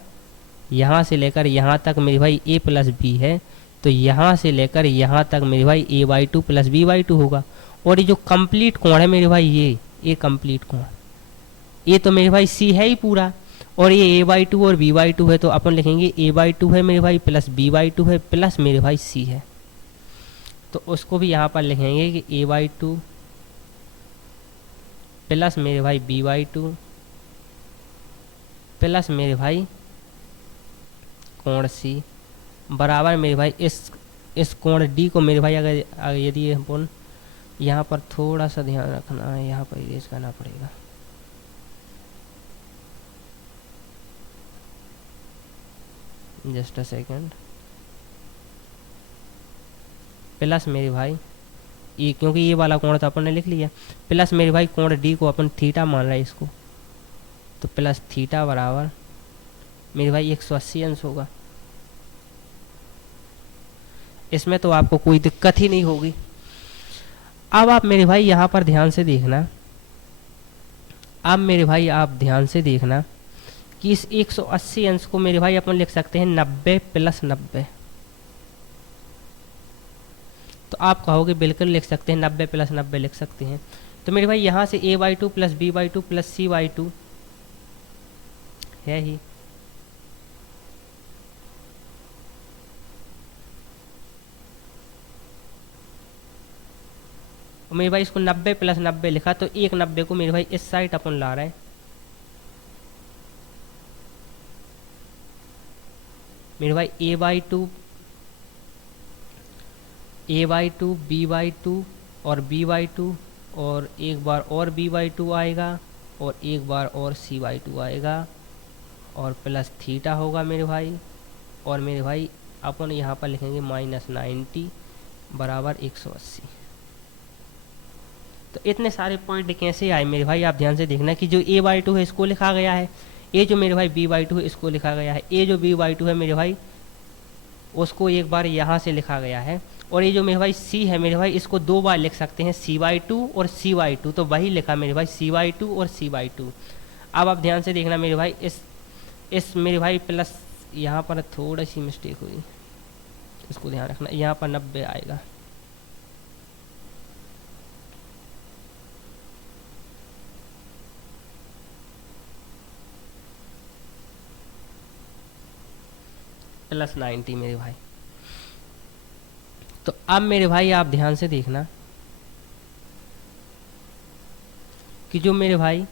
यहाँ तक मेरे भाई ए प्लस बी है, तो यहाँ से लेकर यहाँ तक मेरे भाई A by two plus B by two होगा। और ये जो कंप्लीट कोण है मेरे भाई ये कंप्लीट कोण, ये तो मेरे भाई सी है ही पूरा, और ये ए बाई टू और बी बाई टू है, तो अपन लिखेंगे ए बाई टू है मेरे भाई प्लस बी बाई टू है प्लस मेरे भाई सी है, तो उसको भी यहाँ पर लिखेंगे कि ए बाई टू प्लस मेरे भाई बी बाई टू प्लस मेरे भाई कोण सी बराबर मेरे भाई इस कोण डी को मेरे भाई अगर यदि अपन यहाँ पर थोड़ा सा ध्यान रखना है, यहाँ पर इरेज करना पड़ेगा। जस्ट अ सेकेंड, प्लस मेरे भाई ये क्योंकि ये वाला कोण तो अपन ने लिख लिया, प्लस मेरे भाई कोण डी को अपन थीटा मान रहे हैं इसको, तो प्लस थीटा बराबर मेरे भाई 180 अंश होगा। इसमें तो आपको कोई दिक्कत ही नहीं होगी। अब आप मेरे भाई यहाँ पर ध्यान से देखना, अब मेरे भाई आप ध्यान से देखना कि इस 180 अंश को मेरे भाई अपन लिख सकते हैं 90 प्लस 90, तो आप कहोगे बिल्कुल लिख सकते हैं 90 प्लस 90 लिख सकते हैं। तो मेरे भाई यहाँ से A by two plus B by two plus C by two है ही, और मेरे भाई इसको 90 प्लस 90 लिखा, तो एक 90 को मेरे भाई इस साइड अपन ला रहे हैं, मेरे भाई A by two B by two और बी बाई टू और एक बार और बी बाई टू आएगा और एक बार और सी बाई टू आएगा और प्लस थीटा होगा मेरे भाई, और मेरे भाई अपन यहाँ पर लिखेंगे -90 बराबर 180। तो इतने सारे पॉइंट कैसे आए मेरे भाई, आप ध्यान से देखना कि जो ए बाई टू है इसको लिखा गया है, ये जो मेरे भाई बी बाई टू है इसको लिखा गया है, ये जो बी बाई टू है मेरे भाई उसको एक बार यहाँ से लिखा गया है, और ये जो मेरे भाई सी है मेरे भाई इसको दो बार लिख सकते हैं सी बाई टू और सी बाई टू, तो वही लिखा मेरे भाई सी बाई टू और सी बाई टू। अब आप ध्यान से देखना मेरे भाई इस मेरे भाई प्लस यहाँ पर थोड़ी सी मिस्टेक हुई, इसको ध्यान रखना, यहाँ पर 90 आएगा, प्लस 90 मेरे भाई। तो अब मेरे भाई आप ध्यान से देखना कि जो मेरे भाई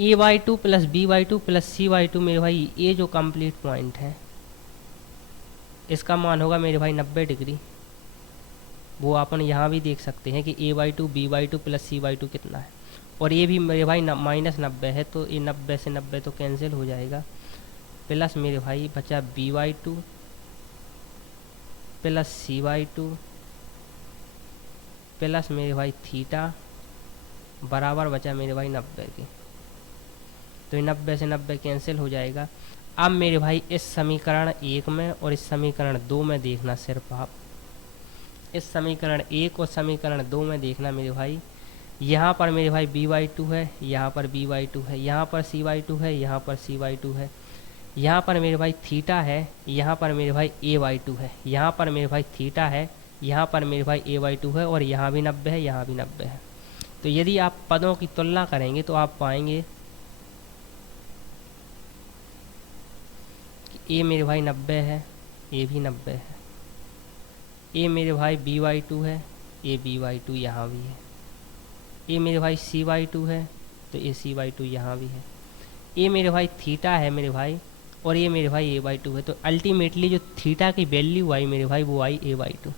A by two plus B by two plus C by two मेरे भाई ये जो कंप्लीट पॉइंट है इसका मान होगा मेरे भाई 90 डिग्री। वो अपन यहाँ भी देख सकते हैं कि A by two B by two plus C by two कितना है, और ये भी मेरे भाई -90 है, तो ये 90 से 90 तो कैंसिल हो जाएगा, प्लस मेरे भाई बचा B by two plus C by two plus मेरे भाई थीटा बराबर बचा मेरे भाई 90 के। तो ये 90 से 90 कैंसिल हो जाएगा। अब मेरे भाई इस समीकरण 1 में और इस समीकरण 2 में देखना, सिर्फ आप इस समीकरण 1 और समीकरण 2 में देखना मेरे भाई, यहाँ पर मेरे भाई b/2 है, यहाँ पर b/2 है, यहाँ पर c/2 है, यहाँ पर c/2 है, यहाँ पर मेरे भाई थीटा है, यहाँ पर मेरे भाई a/2 है, यहाँ पर मेरे भाई थीटा है, यहाँ पर मेरे भाई a/2 है, और यहाँ भी 90 है, यहाँ भी 90 है। तो यदि आप पदों की तुलना करेंगे तो आप पाएंगे कि a मेरे भाई 90 है, a भी 90 है, a मेरे भाई b/2 है, a b/2 यहाँ भी है, a मेरे भाई c/2 है, तो a c/2 यहाँ भी है, a मेरे भाई थीटा है मेरे भाई, और ये मेरे भाई a/2 है। तो अल्टीमेटली जो थीटा की वैल्यू आई मेरे भाई वो आई a/2।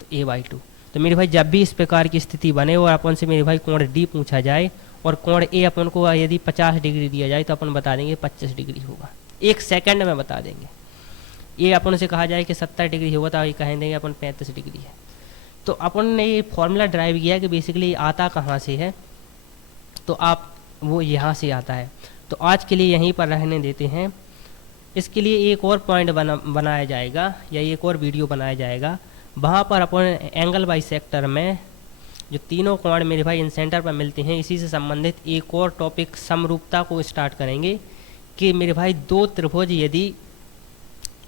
तो a/2। तो मेरे भाई जब भी इस प्रकार की स्थिति बने और अपन से मेरे भाई कोण d पूछा जाए और कोण a अपन को यदि 50 डिग्री दिया जाए तो अपन बता देंगे 25 डिग्री होगा, 1 सेकंड में बता देंगे। ये अपन से कहा जाए कि 70 डिग्री होगा तो ये कह देंगे अपन 35 डिग्री है। तो अपन ने ये फॉर्मूला ड्राइव किया कि बेसिकली आता कहाँ से है, तो आप वो यहाँ से आता है। तो आज के लिए यहीं पर रहने देते हैं। इसके लिए एक और पॉइंट बनाया जाएगा या एक और वीडियो बनाया जाएगा, वहाँ पर अपन एंगल बाइसेक्टर में जो तीनों कोण मेरे भाई इन सेंटर पर मिलते हैं, इसी से संबंधित एक और टॉपिक समरूपता को स्टार्ट करेंगे कि मेरे भाई दो त्रिभुज यदि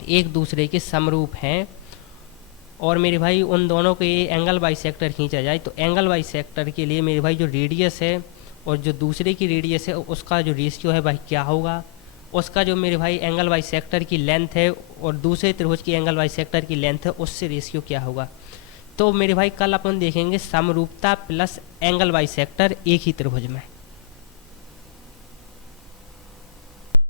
एक दूसरे के समरूप हैं और मेरे भाई उन दोनों के एंगल बाइसेक्टर खींचा जाए, तो एंगल बाइसेक्टर के लिए मेरे भाई जो रेडियस है और जो दूसरे की रेडियस है उसका जो रेशियो है भाई क्या होगा, उसका जो मेरे भाई एंगल बाइसेक्टर की लेंथ है और दूसरे त्रिभुज की एंगल बाइसेक्टर की लेंथ है उससे रेशियो क्या होगा। तो मेरे भाई कल अपन देखेंगे समरूपता प्लस एंगल बाइसेक्टर एक ही त्रिभुज में।